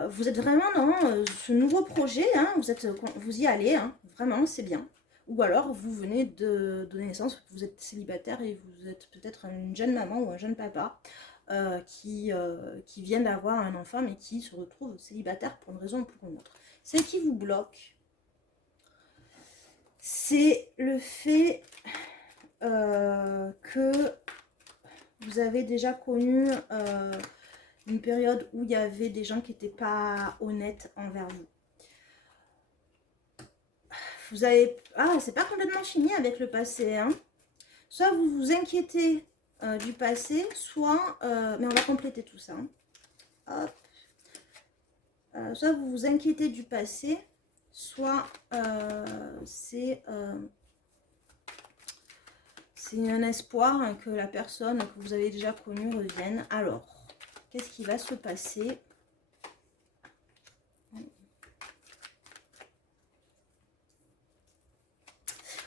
vous êtes vraiment dans ce nouveau projet, hein, vous y allez, hein, vraiment, c'est bien. Ou alors, vous venez de donner naissance, vous êtes célibataire et vous êtes peut-être une jeune maman ou un jeune papa qui vient d'avoir un enfant mais qui se retrouve célibataire pour une raison ou pour une autre. Ce qui vous bloque, c'est le fait que vous avez déjà connu une période où il y avait des gens qui n'étaient pas honnêtes envers vous. Vous avez... Ah, c'est pas complètement fini avec le passé, hein. Soit vous vous inquiétez du passé, soit... mais on va compléter tout ça. Hein. Hop. Soit vous vous inquiétez du passé, soit c'est un espoir hein, que la personne que vous avez déjà connue revienne. Alors, qu'est-ce qui va se passer?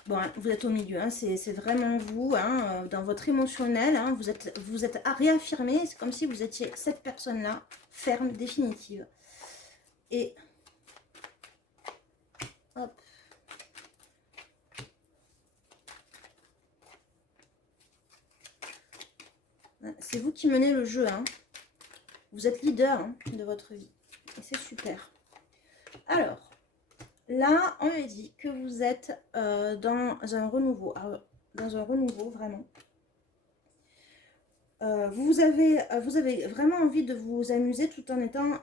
Bon, vous êtes au milieu, hein, c'est vraiment vous, hein, dans votre émotionnel, hein, vous êtes à réaffirmer, c'est comme si vous étiez cette personne-là, ferme, définitive. Et, hop. C'est vous qui menez le jeu, hein. Vous êtes leader hein, de votre vie, et c'est super. Alors, là, on me dit que vous êtes dans un renouveau. Dans un renouveau, vraiment. Vous avez vraiment envie de vous amuser tout en étant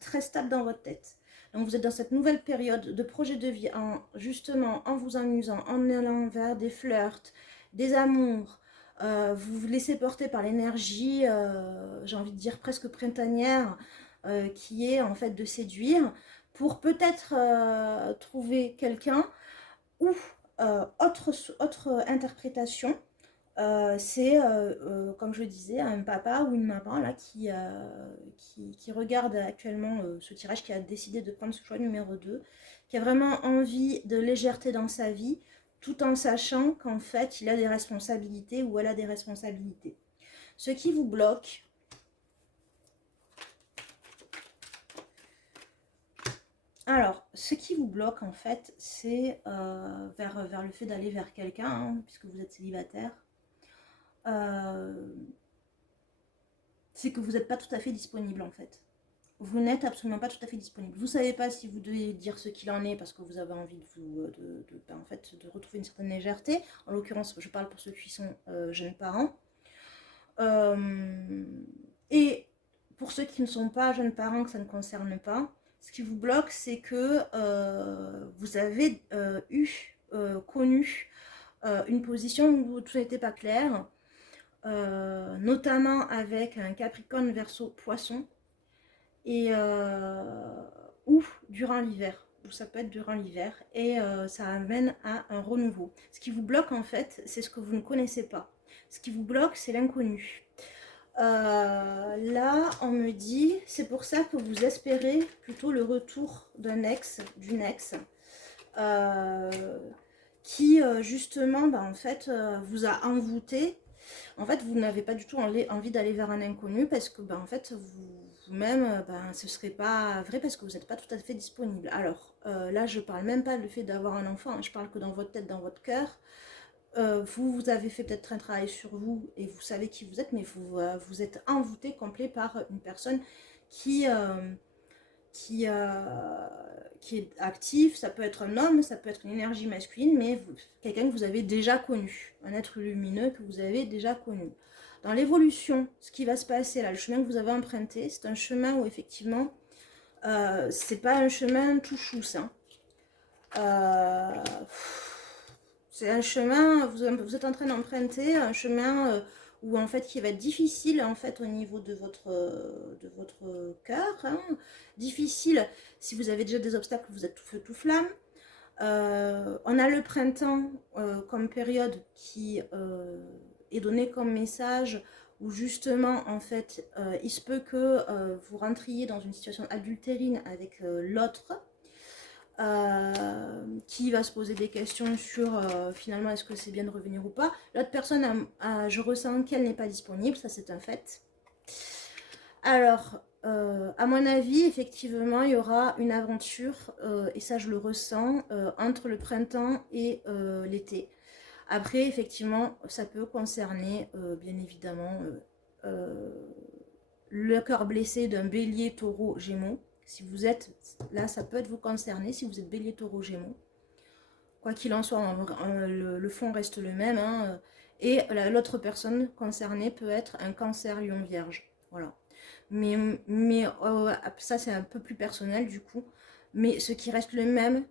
très stable dans votre tête. Donc, vous êtes dans cette nouvelle période de projet de vie, justement, en vous amusant, en allant vers des flirts, des amours. Vous vous laissez porter par l'énergie, j'ai envie de dire presque printanière, qui est en fait de séduire, pour peut-être trouver quelqu'un ou autre interprétation. C'est, comme je disais, un papa ou une maman là, qui regarde actuellement ce tirage, qui a décidé de prendre ce choix numéro 2, qui a vraiment envie de légèreté dans sa vie, tout en sachant qu'en fait, il a des responsabilités ou elle a des responsabilités. Ce qui vous bloque, alors, ce qui vous bloque en fait, c'est vers le fait d'aller vers quelqu'un, hein, puisque vous êtes célibataire. C'est que vous n'êtes pas tout à fait disponible en fait. Vous n'êtes absolument pas tout à fait disponible. Vous ne savez pas si vous devez dire ce qu'il en est parce que vous avez envie en fait, de retrouver une certaine légèreté. En l'occurrence, je parle pour ceux qui sont jeunes parents. Et pour ceux qui ne sont pas jeunes parents, que ça ne concerne pas, ce qui vous bloque, c'est que vous avez connu une position où tout n'était pas clair. Notamment avec un Capricorne Verseau Poisson et ou durant l'hiver, ou ça peut être durant l'hiver, et ça amène à un renouveau. Ce qui vous bloque en fait, c'est ce que vous ne connaissez pas. Ce qui vous bloque, c'est l'inconnu. Là, on me dit, c'est pour ça que vous espérez plutôt le retour d'un ex, d'une ex, qui justement, en fait, vous a envoûté. En fait, vous n'avez pas du tout envie d'aller vers un inconnu parce que, en fait, vous-même, ce serait pas vrai parce que vous n'êtes pas tout à fait disponible. Alors, là, je parle même pas du fait d'avoir un enfant, hein, je parle que dans votre tête, dans votre cœur, vous avez fait peut-être un travail sur vous et vous savez qui vous êtes, mais vous êtes envoûté complet par une personne qui, qui, qui est actif. Ça peut être un homme, ça peut être une énergie masculine, mais quelqu'un que vous avez déjà connu, un être lumineux que vous avez déjà connu. Dans l'évolution, ce qui va se passer là, le chemin que vous avez emprunté, c'est un chemin où effectivement, c'est pas un chemin tout chousse. Hein. C'est un chemin, vous êtes en train d'emprunter un chemin où en fait qui va être difficile en fait au niveau de votre cœur, hein. Difficile si vous avez déjà des obstacles, vous êtes tout feu tout flamme. On a le printemps comme période qui est donnée comme message où justement en fait il se peut que vous rentriez dans une situation adultérine avec l'autre qui va se poser des questions sur finalement est-ce que c'est bien de revenir ou pas. L'autre personne, je ressens qu'elle n'est pas disponible, ça c'est un fait. Alors, à mon avis, effectivement, il y aura une aventure, et ça je le ressens, entre le printemps et l'été. Après, effectivement, ça peut concerner, bien évidemment, le cœur blessé d'un bélier, taureau, gémeaux. Si vous êtes, là, ça peut vous concerner, si vous êtes bélier, taureau, gémeaux. Quoi qu'il en soit, le fond reste le même. Hein, et l'autre personne concernée peut être un cancer, lion, vierge. Voilà. Mais ça, c'est un peu plus personnel du coup. Mais ce qui reste le même,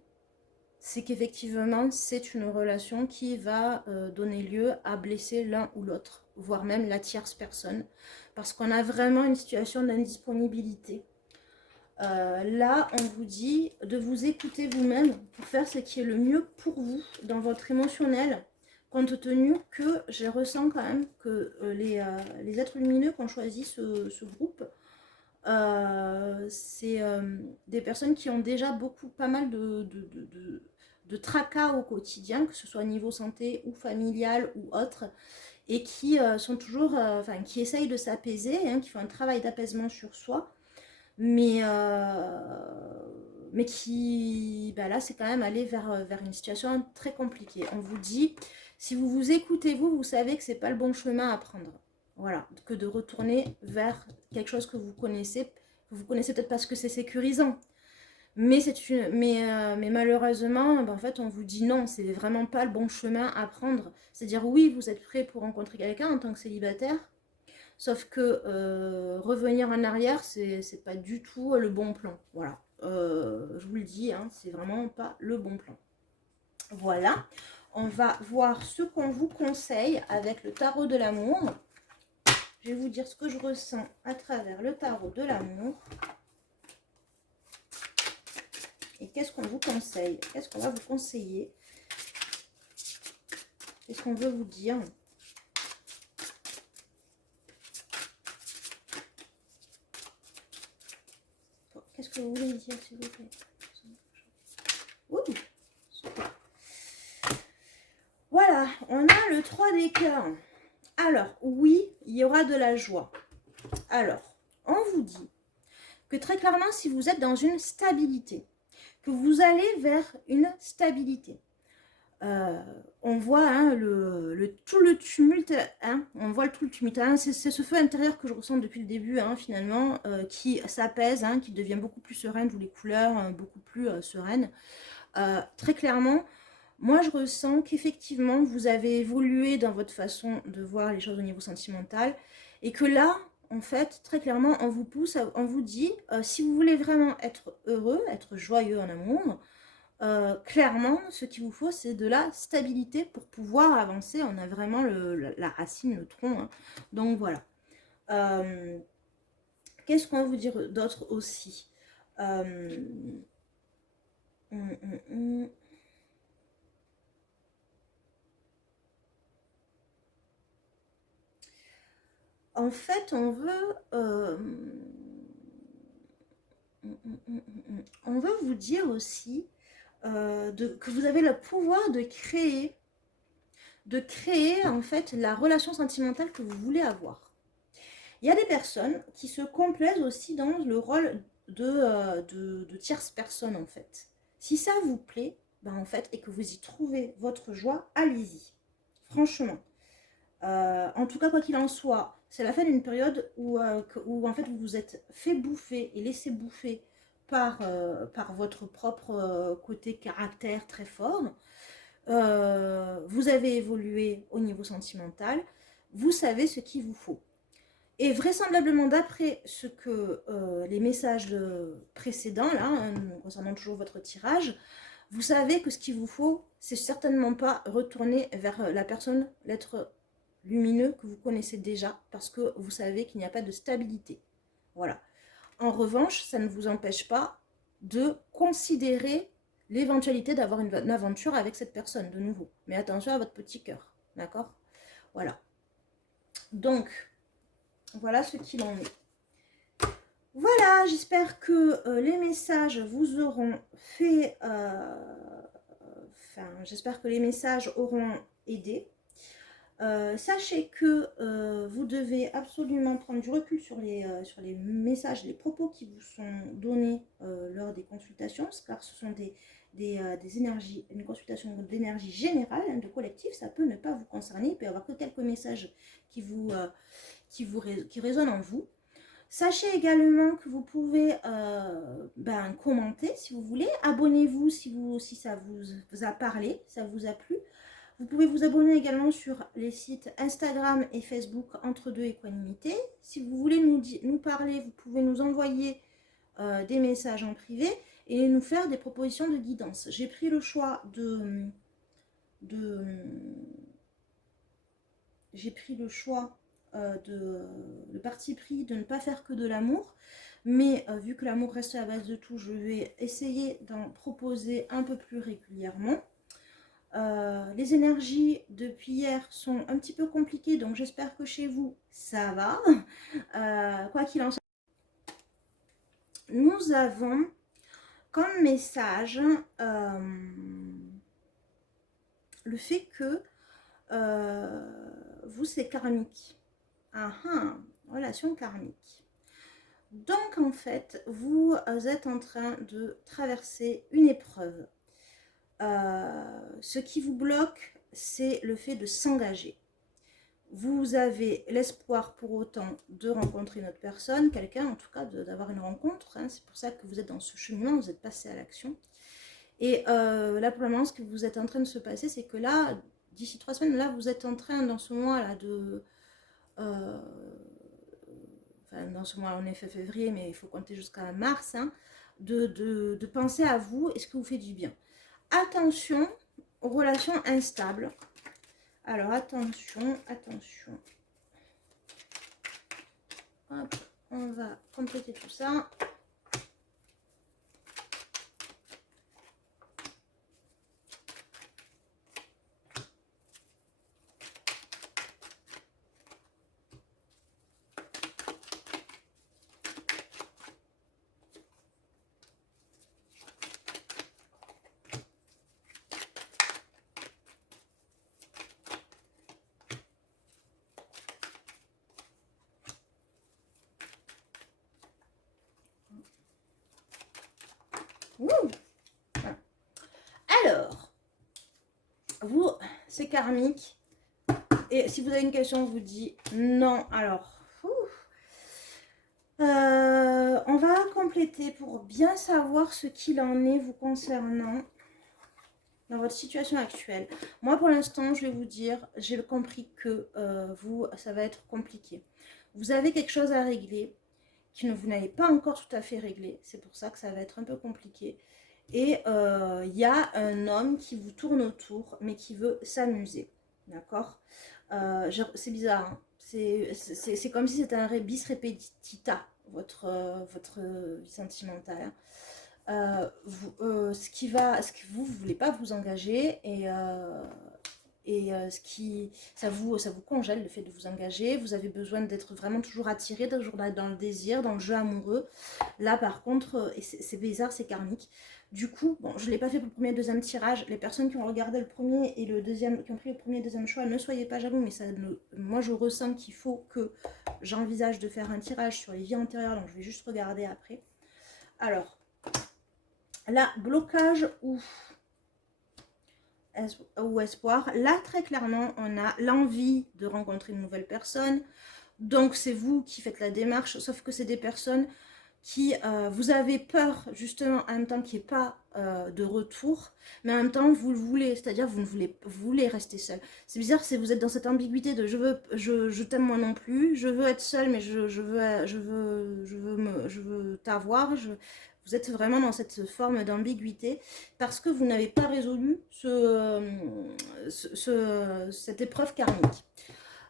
c'est qu'effectivement, c'est une relation qui va donner lieu à blesser l'un ou l'autre, voire même la tierce personne, parce qu'on a vraiment une situation d'indisponibilité. Là, on vous dit de vous écouter vous-même pour faire ce qui est le mieux pour vous dans votre émotionnel, compte tenu que je ressens quand même que les êtres lumineux qui ont choisi ce groupe, c'est des personnes qui ont déjà pas mal de tracas au quotidien, que ce soit au niveau santé ou familial ou autre, et qui sont toujours, qui essayent de s'apaiser, hein, qui font un travail d'apaisement sur soi, mais qui, là, c'est quand même aller vers une situation très compliquée. On vous dit, si vous vous écoutez vous savez que c'est pas le bon chemin à prendre. Voilà, que de retourner vers quelque chose que vous connaissez peut-être parce que c'est sécurisant. Mais malheureusement, en fait, on vous dit non, c'est vraiment pas le bon chemin à prendre. C'est-à-dire, oui, vous êtes prêt pour rencontrer quelqu'un en tant que célibataire, sauf que revenir en arrière, c'est pas du tout le bon plan. Voilà, je vous le dis, hein, c'est vraiment pas le bon plan. Voilà, on va voir ce qu'on vous conseille avec le tarot de l'amour. Je vais vous dire ce que je ressens à travers le tarot de l'amour. Et qu'est-ce qu'on vous conseille? Qu'est-ce qu'on va vous conseiller? Qu'est-ce qu'on veut vous dire? Qu'est-ce que vous voulez dire, s'il vous plaît? Ouh, super. Voilà, on a le 3 des cœurs. Alors, oui, il y aura de la joie. Alors, on vous dit que très clairement, si vous êtes dans une stabilité, que vous allez vers une stabilité, on voit hein, tout le tumulte, hein, on voit tout le tumulte, hein, c'est ce feu intérieur que je ressens depuis le début, hein, finalement, qui s'apaise, hein, qui devient beaucoup plus sereine, d'où les couleurs beaucoup plus sereines. Très clairement, moi je ressens qu'effectivement vous avez évolué dans votre façon de voir les choses au niveau sentimental, et que là, en fait, très clairement, on vous pousse, on vous dit, si vous voulez vraiment être heureux, être joyeux en amour, clairement, ce qu'il vous faut, c'est de la stabilité pour pouvoir avancer. On a vraiment la racine, le tronc. Hein. Donc voilà. Qu'est-ce qu'on va vous dire d'autre aussi En fait, on veut vous dire aussi que vous avez le pouvoir de créer en fait la relation sentimentale que vous voulez avoir. Il y a des personnes qui se complaisent aussi dans le rôle de tierce personne en fait. Si ça vous plaît, en fait, et que vous y trouvez votre joie, allez-y. Franchement. En tout cas, quoi qu'il en soit, c'est la fin d'une période où en fait vous vous êtes fait bouffer et laissé bouffer par votre propre côté caractère très fort. Vous avez évolué au niveau sentimental, vous savez ce qu'il vous faut. Et vraisemblablement d'après ce que les messages précédents, là, hein, concernant toujours votre tirage, vous savez que ce qu'il vous faut, c'est certainement pas retourner vers la personne, l'être lumineux que vous connaissez déjà, parce que vous savez qu'il n'y a pas de stabilité. Voilà. En revanche, ça ne vous empêche pas de considérer l'éventualité d'avoir une aventure avec cette personne de nouveau. Mais attention à votre petit cœur, d'accord? Voilà. Donc, voilà ce qu'il en est. Voilà, j'espère que les messages vous auront fait... j'espère que les messages auront aidé. Sachez que vous devez absolument prendre du recul sur les messages, les propos qui vous sont donnés lors des consultations, car ce sont des énergies, une consultation d'énergie générale, hein, de collectif, ça peut ne pas vous concerner, il peut y avoir que quelques messages qui résonnent en vous. Sachez également que vous pouvez commenter si vous voulez, abonnez-vous si ça vous a parlé, ça vous a plu. Vous pouvez vous abonner également sur les sites Instagram et Facebook Entre Deux Équanimité. Si vous voulez nous parler, vous pouvez nous envoyer des messages en privé et nous faire des propositions de guidance. J'ai pris le choix le parti pris de ne pas faire que de l'amour, mais vu que l'amour reste à la base de tout, je vais essayer d'en proposer un peu plus régulièrement. Les énergies depuis hier sont un petit peu compliquées, donc j'espère que chez vous ça va. Quoi qu'il en soit, nous avons comme message le fait que vous, c'est karmique. Relation karmique. Donc en fait, vous êtes en train de traverser une épreuve. Ce qui vous bloque, c'est le fait de s'engager. Vous avez l'espoir pour autant de rencontrer une autre personne, quelqu'un en tout cas, d'avoir une rencontre. Hein, c'est pour ça que vous êtes dans ce cheminement, vous êtes passé à l'action. Et là, pour le moment, ce que vous êtes en train de se passer, c'est que là, d'ici 3 semaines, là, vous êtes en train, dans ce mois-là, dans ce mois, on est fait février, mais il faut compter jusqu'à mars, hein, de penser à vous et ce que vous fait du bien. Attention aux relations instables. Alors, attention. Hop, on va compléter tout ça. Alors, vous, c'est karmique. Et si vous avez une question, on vous dit non. Alors, on va compléter pour bien savoir ce qu'il en est vous concernant dans votre situation actuelle. Moi, pour l'instant, je vais vous dire, j'ai compris que vous, ça va être compliqué. Vous avez quelque chose à régler que vous n'avez pas encore tout à fait réglé. C'est pour ça que ça va être un peu compliqué. Et il y a un homme qui vous tourne autour, mais qui veut s'amuser. D'accord? C'est bizarre. Hein, c'est comme si c'était un bis repetita, votre vie sentimentale. Ce que vous voulez pas vous engager et ça vous congèle le fait de vous engager. Vous avez besoin d'être vraiment toujours attiré, toujours dans le désir, dans le jeu amoureux. Là par contre, et c'est bizarre, c'est karmique. Du coup, bon, je ne l'ai pas fait pour le premier et le deuxième tirage. Les personnes qui ont regardé le premier et le deuxième, qui ont pris le premier et le deuxième choix, ne soyez pas jaloux, mais moi je ressens qu'il faut que j'envisage de faire un tirage sur les vies antérieures, donc je vais juste regarder après. Alors, là, blocage ou espoir. Là, très clairement, on a l'envie de rencontrer une nouvelle personne. Donc, c'est vous qui faites la démarche, sauf que c'est des personnes qui, vous avez peur, justement, en même temps qu'il n'y ait pas de retour, mais en même temps, vous le voulez, c'est-à-dire vous voulez rester seul. C'est bizarre, vous êtes dans cette ambiguïté de je t'aime moi non plus, je veux être seule, mais je veux t'avoir, vous êtes vraiment dans cette forme d'ambiguïté parce que vous n'avez pas résolu cette épreuve karmique.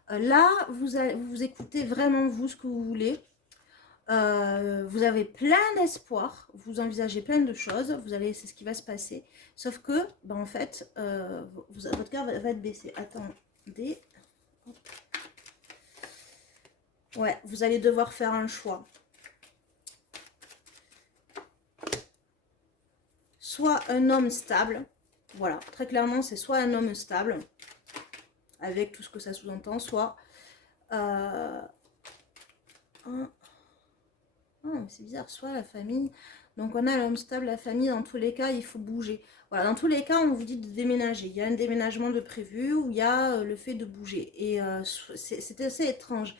Là, vous écoutez vraiment vous ce que vous voulez. Vous avez plein d'espoir, vous envisagez plein de choses, c'est ce qui va se passer. Sauf que, ben en fait, votre cœur va être baissé. Attendez. Hop. Ouais, vous allez devoir faire un choix. Soit un homme stable, voilà, très clairement, c'est soit un homme stable, avec tout ce que ça sous-entend, soit c'est bizarre, soit la famille. Donc on a l'homme stable, la famille, dans tous les cas, il faut bouger. Voilà, dans tous les cas, on vous dit de déménager. Il y a un déménagement de prévu ou il y a le fait de bouger. Et c'est assez étrange.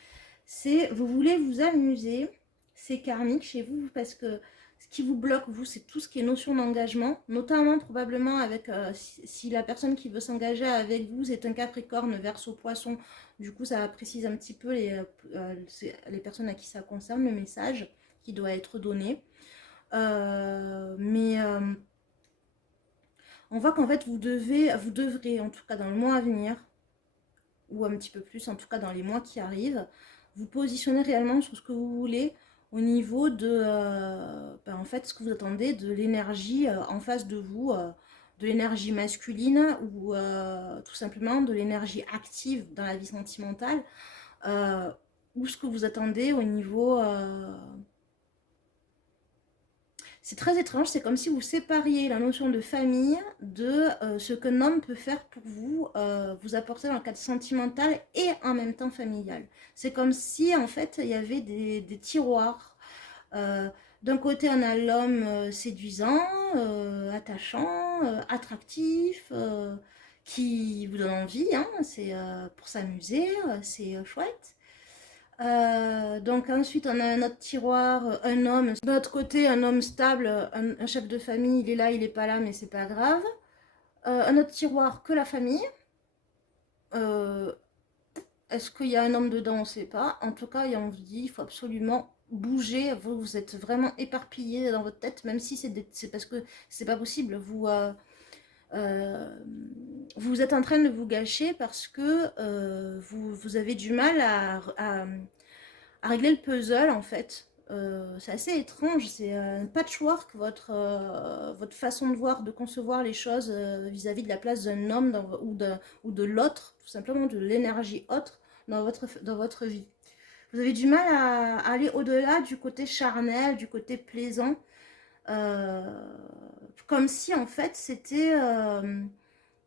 Vous voulez vous amuser, c'est karmique chez vous, parce que ce qui vous bloque, vous, c'est tout ce qui est notion d'engagement, notamment probablement avec, si la personne qui veut s'engager avec vous, c'est un Capricorne, Verseau, Poisson. Du coup, ça précise un petit peu les personnes à qui ça concerne, le message qui doit être donné. On voit qu'en fait, vous devrez, en tout cas dans le mois à venir, ou un petit peu plus, en tout cas dans les mois qui arrivent, vous positionner réellement sur ce que vous voulez au niveau de, en fait, ce que vous attendez de l'énergie en face de vous, de l'énergie masculine ou tout simplement de l'énergie active dans la vie sentimentale, ou ce que vous attendez au niveau... C'est très étrange, c'est comme si vous sépariez la notion de famille de ce qu'un homme peut faire pour vous, vous apporter dans le cadre sentimental et en même temps familial. C'est comme si en fait il y avait des tiroirs. Euh, D'un côté on a l'homme séduisant, attachant, attractif, qui vous donne envie, hein, c'est pour s'amuser, c'est chouette. Donc ensuite on a un autre tiroir, un homme, de l'autre côté un homme stable, un chef de famille, il est là, il est pas là, mais c'est pas grave. Un autre tiroir que la famille. Euh, Est-ce qu'il y a un homme dedans, on ne sait pas. En tout cas, on vous dit, il faut absolument bouger. Vous êtes vraiment éparpillé dans votre tête, même si c'est parce que c'est pas possible. Vous êtes en train de vous gâcher parce que vous avez du mal à régler le puzzle en fait. C'est assez étrange, c'est un patchwork votre façon de voir, de concevoir les choses vis-à-vis de la place d'un homme ou de l'autre, tout simplement de l'énergie autre dans votre vie. Vous avez du mal à aller au-delà du côté charnel, du côté plaisant, euh, comme si en fait c'était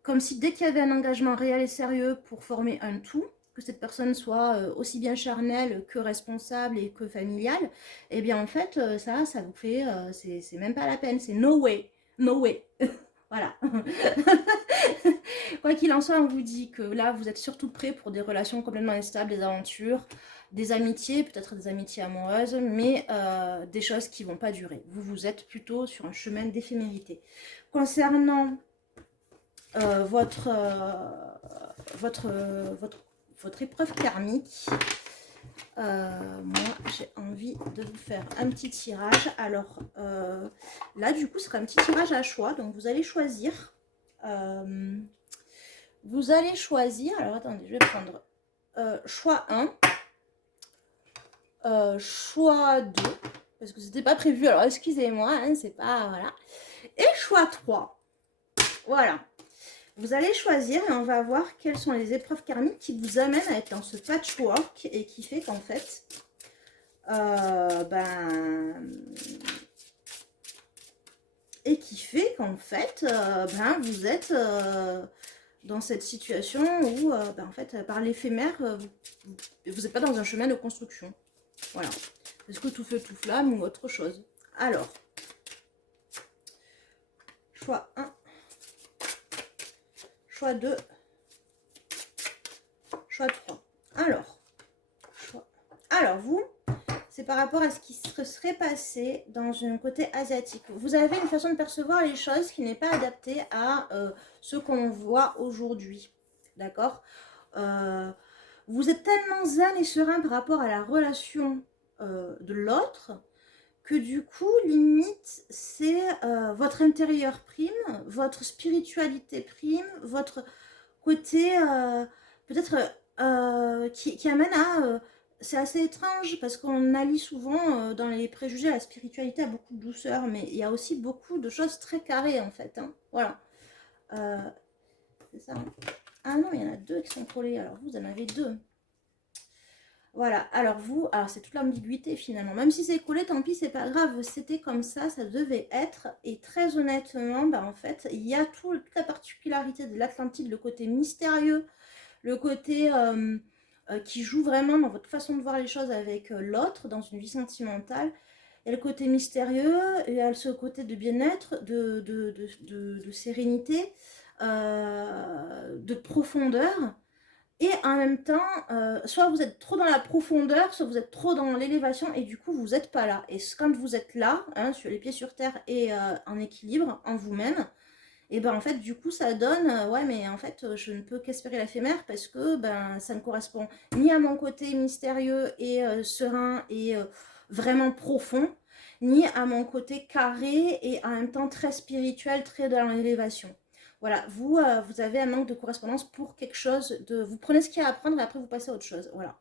comme si dès qu'il y avait un engagement réel et sérieux pour former un tout, que cette personne soit aussi bien charnelle que responsable et que familiale, eh bien en fait, ça vous fait, c'est même pas la peine, c'est no way, no way. Voilà. Quoi qu'il en soit, on vous dit que là, vous êtes surtout prêts pour des relations complètement instables, des aventures, des amitiés, peut-être des amitiés amoureuses, mais des choses qui vont pas durer. Vous êtes plutôt sur un chemin d'éphémérité. Concernant votre, votre épreuve karmique, moi j'ai envie de vous faire un petit tirage. Alors là du coup ce sera un petit tirage à choix, donc vous allez choisir alors attendez, je vais prendre choix 1, choix 2 parce que c'était pas prévu, alors excusez-moi, hein, c'est pas, voilà, et choix 3. Voilà. Vous allez choisir et on va voir quelles sont les épreuves karmiques qui vous amènent à être dans ce patchwork et qui fait qu'en fait, vous êtes dans cette situation où, en fait, par l'éphémère, vous n'êtes pas dans un chemin de construction. Voilà. Est-ce que tout feu, tout flamme ou autre chose? Alors, choix 1. Choix 2, choix 3. Alors vous, c'est par rapport à ce qui se serait passé dans un côté asiatique. Vous avez une façon de percevoir les choses qui n'est pas adaptée à ce qu'on voit aujourd'hui. D'accord? Vous êtes tellement zen et serein par rapport à la relation de l'autre que du coup, limite, c'est votre intérieur prime, votre spiritualité prime, votre côté peut-être qui amène à c'est assez étrange parce qu'on allie souvent dans les préjugés la spiritualité à beaucoup de douceur, mais il y a aussi beaucoup de choses très carrées en fait. Hein. Voilà. Euh, c'est ça. Hein. Ah non, il y en a deux qui sont collés, alors vous en avez deux. Voilà, alors vous, alors c'est toute l'ambiguïté finalement. Même si c'est collé, tant pis, c'est pas grave, c'était comme ça devait être. Et très honnêtement, bah en fait, il y a toute la particularité de l'Atlantide, le côté mystérieux, le côté qui joue vraiment dans votre façon de voir les choses avec l'autre, dans une vie sentimentale. Il y a le côté mystérieux, il y a ce côté de bien-être, de sérénité, de profondeur. Et en même temps, soit vous êtes trop dans la profondeur, soit vous êtes trop dans l'élévation et du coup vous n'êtes pas là. Et quand vous êtes là, hein, sur les pieds sur terre et en équilibre en vous-même, et ben en fait du coup ça donne, ouais mais en fait je ne peux qu'espérer l'éphémère parce que ben ça ne correspond ni à mon côté mystérieux et serein et vraiment profond, ni à mon côté carré et en même temps très spirituel, très dans l'élévation. Voilà, vous avez un manque de correspondance pour quelque chose de... Vous prenez ce qu'il y a à apprendre et après vous passez à autre chose. Voilà.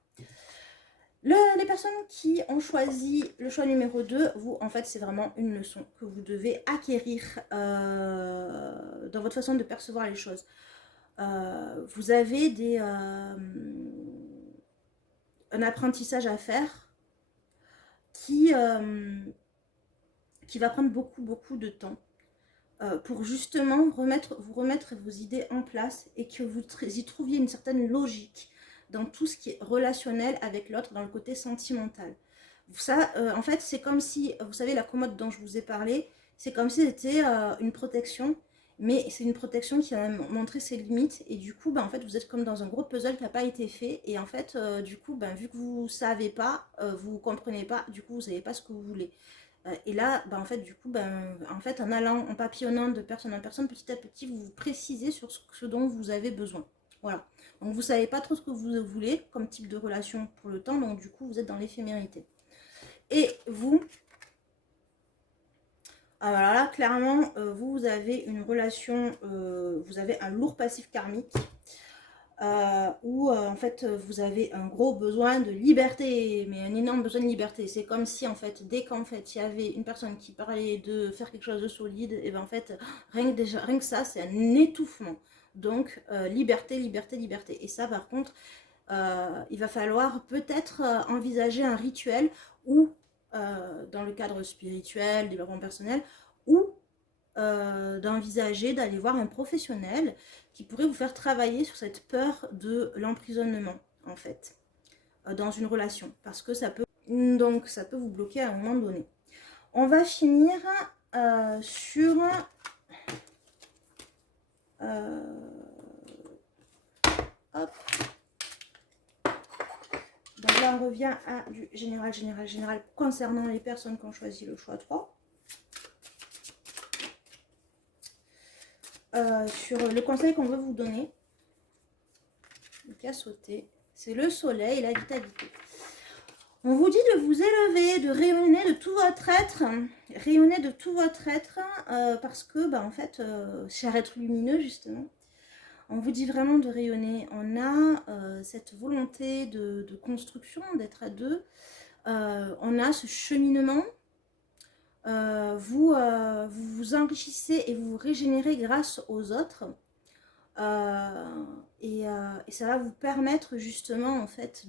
Les personnes qui ont choisi le choix numéro 2, vous, en fait, c'est vraiment une leçon que vous devez acquérir dans votre façon de percevoir les choses. Vous avez un apprentissage à faire qui, qui va prendre beaucoup, beaucoup de temps. Pour justement vous remettre vos idées en place et que vous y trouviez une certaine logique dans tout ce qui est relationnel avec l'autre, dans le côté sentimental. Ça, en fait, c'est comme si, vous savez, la commode dont je vous ai parlé, c'est comme si c'était une protection, mais c'est une protection qui a montré ses limites, et du coup, en fait, vous êtes comme dans un gros puzzle qui n'a pas été fait, et en fait, du coup, vu que vous ne savez pas, vous ne comprenez pas, du coup, vous ne savez pas ce que vous voulez. Et là, en fait, du coup, en fait, en allant, en papillonnant de personne en personne, petit à petit, vous vous précisez sur ce dont vous avez besoin. Voilà. Donc, vous ne savez pas trop ce que vous voulez comme type de relation pour le temps, donc du coup, vous êtes dans l'éphémérité. Et vous, alors là, clairement, vous avez une relation, vous avez un lourd passif karmique. Où en fait vous avez un gros besoin de liberté, mais un énorme besoin de liberté. C'est comme si en fait dès qu'en fait il y avait une personne qui parlait de faire quelque chose de solide, et ben en fait rien que ça c'est un étouffement. Donc liberté, liberté, liberté. Et ça par contre il va falloir peut-être envisager un rituel ou dans le cadre spirituel, développement personnel, ou d'envisager d'aller voir un professionnel qui pourrait vous faire travailler sur cette peur de l'emprisonnement, en fait, dans une relation. Parce que donc, ça peut vous bloquer à un moment donné. On va finir sur... hop. Donc là, on revient à du général, général, général concernant les personnes qui ont choisi le choix 3. Sur le conseil qu'on veut vous donner, qui a sauté, c'est le soleil et la vitalité. On vous dit de vous élever, de rayonner de tout votre être, parce que, en fait, cher être lumineux, justement, on vous dit vraiment de rayonner. On a cette volonté de construction, d'être à deux. On a ce cheminement. Vous vous enrichissez et vous vous régénérez grâce aux autres. Et ça va vous permettre justement en fait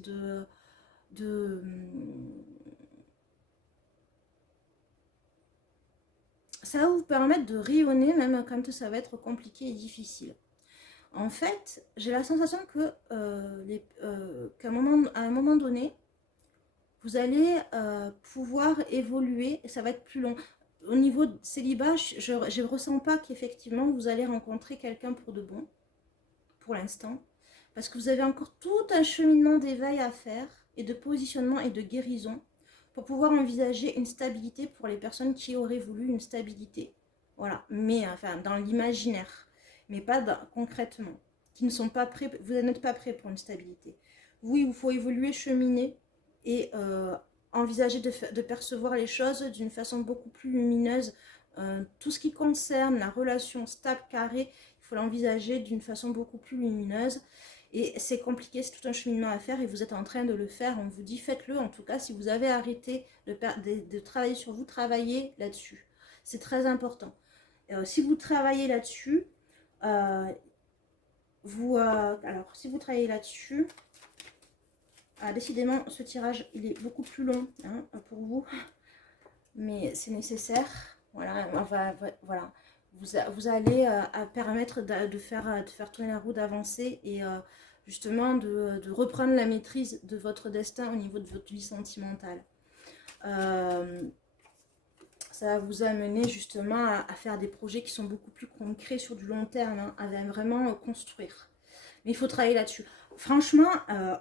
ça va vous permettre de rayonner même quand ça va être compliqué et difficile. En fait, j'ai la sensation que qu'à un moment donné, vous allez pouvoir évoluer et ça va être plus long. Au niveau de célibat, je ne ressens pas qu'effectivement vous allez rencontrer quelqu'un pour de bon, pour l'instant, parce que vous avez encore tout un cheminement d'éveil à faire et de positionnement et de guérison pour pouvoir envisager une stabilité pour les personnes qui auraient voulu une stabilité. Voilà, mais enfin dans l'imaginaire, mais pas concrètement, qui ne sont pas prêts, vous n'êtes pas prêts pour une stabilité. Oui, il faut évoluer, cheminer et envisager de percevoir les choses d'une façon beaucoup plus lumineuse. Tout ce qui concerne la relation stable, carrée, il faut l'envisager d'une façon beaucoup plus lumineuse. Et c'est compliqué, c'est tout un cheminement à faire et vous êtes en train de le faire. On vous dit faites-le. En tout cas, si vous avez arrêté de travailler sur vous, travaillez là-dessus. C'est très important. Si vous travaillez là-dessus, alors si vous travaillez là-dessus, décidément ce tirage il est beaucoup plus long hein, pour vous, mais c'est nécessaire. Voilà, voilà. Vous allez permettre de faire tourner la roue, d'avancer et justement de reprendre la maîtrise de votre destin au niveau de votre vie sentimentale. Ça va vous amener justement à faire des projets qui sont beaucoup plus concrets sur du long terme, hein, à vraiment construire. Mais il faut travailler là-dessus. Franchement,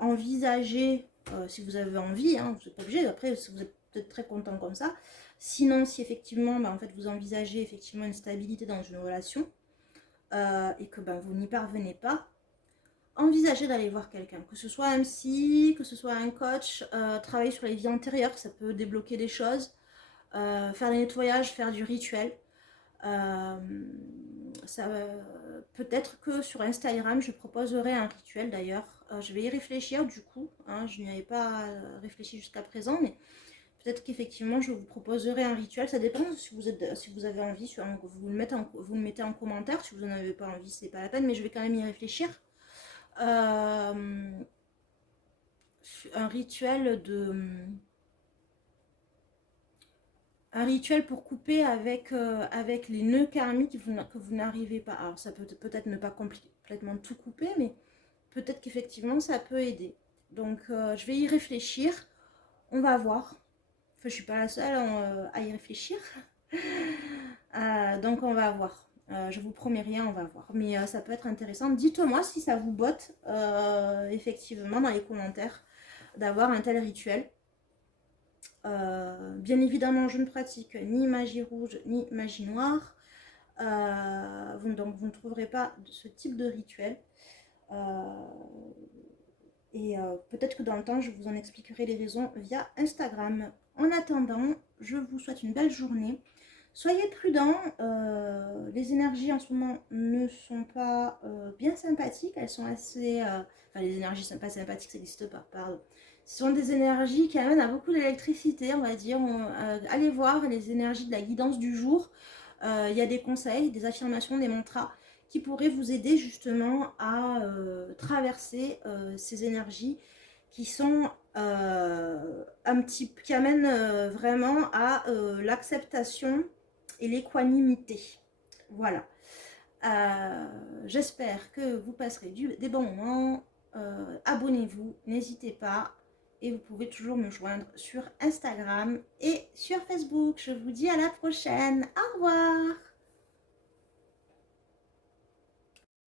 envisagez, si vous avez envie, hein, vous n'êtes pas obligé, après si vous êtes peut-être très content comme ça. Sinon, si effectivement, en fait, vous envisagez effectivement une stabilité dans une relation et que vous n'y parvenez pas, envisagez d'aller voir quelqu'un, que ce soit un psy, que ce soit un coach, travailler sur les vies antérieures, ça peut débloquer des choses, faire des nettoyages, faire du rituel. Peut-être que sur Instagram, je proposerai un rituel d'ailleurs. Je vais y réfléchir du coup, hein, je n'y avais pas réfléchi jusqu'à présent, mais peut-être qu'effectivement je vous proposerai un rituel. Ça dépend si vous avez envie, vous le mettez en commentaire. Si vous n'en avez pas envie, c'est pas la peine, mais je vais quand même y réfléchir. Un rituel pour couper avec les nœuds karmiques que vous n'arrivez pas. Alors ça peut peut-être ne pas complètement tout couper, mais peut-être qu'effectivement ça peut aider. Donc je vais y réfléchir. On va voir. Enfin, je suis pas la seule à y réfléchir. Donc on va voir. Je vous promets rien, on va voir. Mais ça peut être intéressant. Dites-moi si ça vous botte effectivement dans les commentaires d'avoir un tel rituel. Bien évidemment, je ne pratique ni magie rouge ni magie noire. Donc vous ne trouverez pas ce type de rituel. Peut-être que dans le temps, je vous en expliquerai les raisons via Instagram. En attendant, je vous souhaite une belle journée. Soyez prudents, les énergies en ce moment ne sont pas bien sympathiques, elles sont assez... enfin, les énergies pas sympathiques, ça n'existe pas, pardon. Ce sont des énergies qui amènent à beaucoup d'électricité, on va dire. Allez voir les énergies de la guidance du jour. Il y a des conseils, des affirmations, des mantras qui pourraient vous aider justement à traverser ces énergies qui sont qui amènent vraiment à l'acceptation et l'équanimité. Voilà. J'espère que vous passerez des bons moments. Abonnez-vous, n'hésitez pas. Et vous pouvez toujours me joindre sur Instagram et sur Facebook. Je vous dis à la prochaine. Au revoir.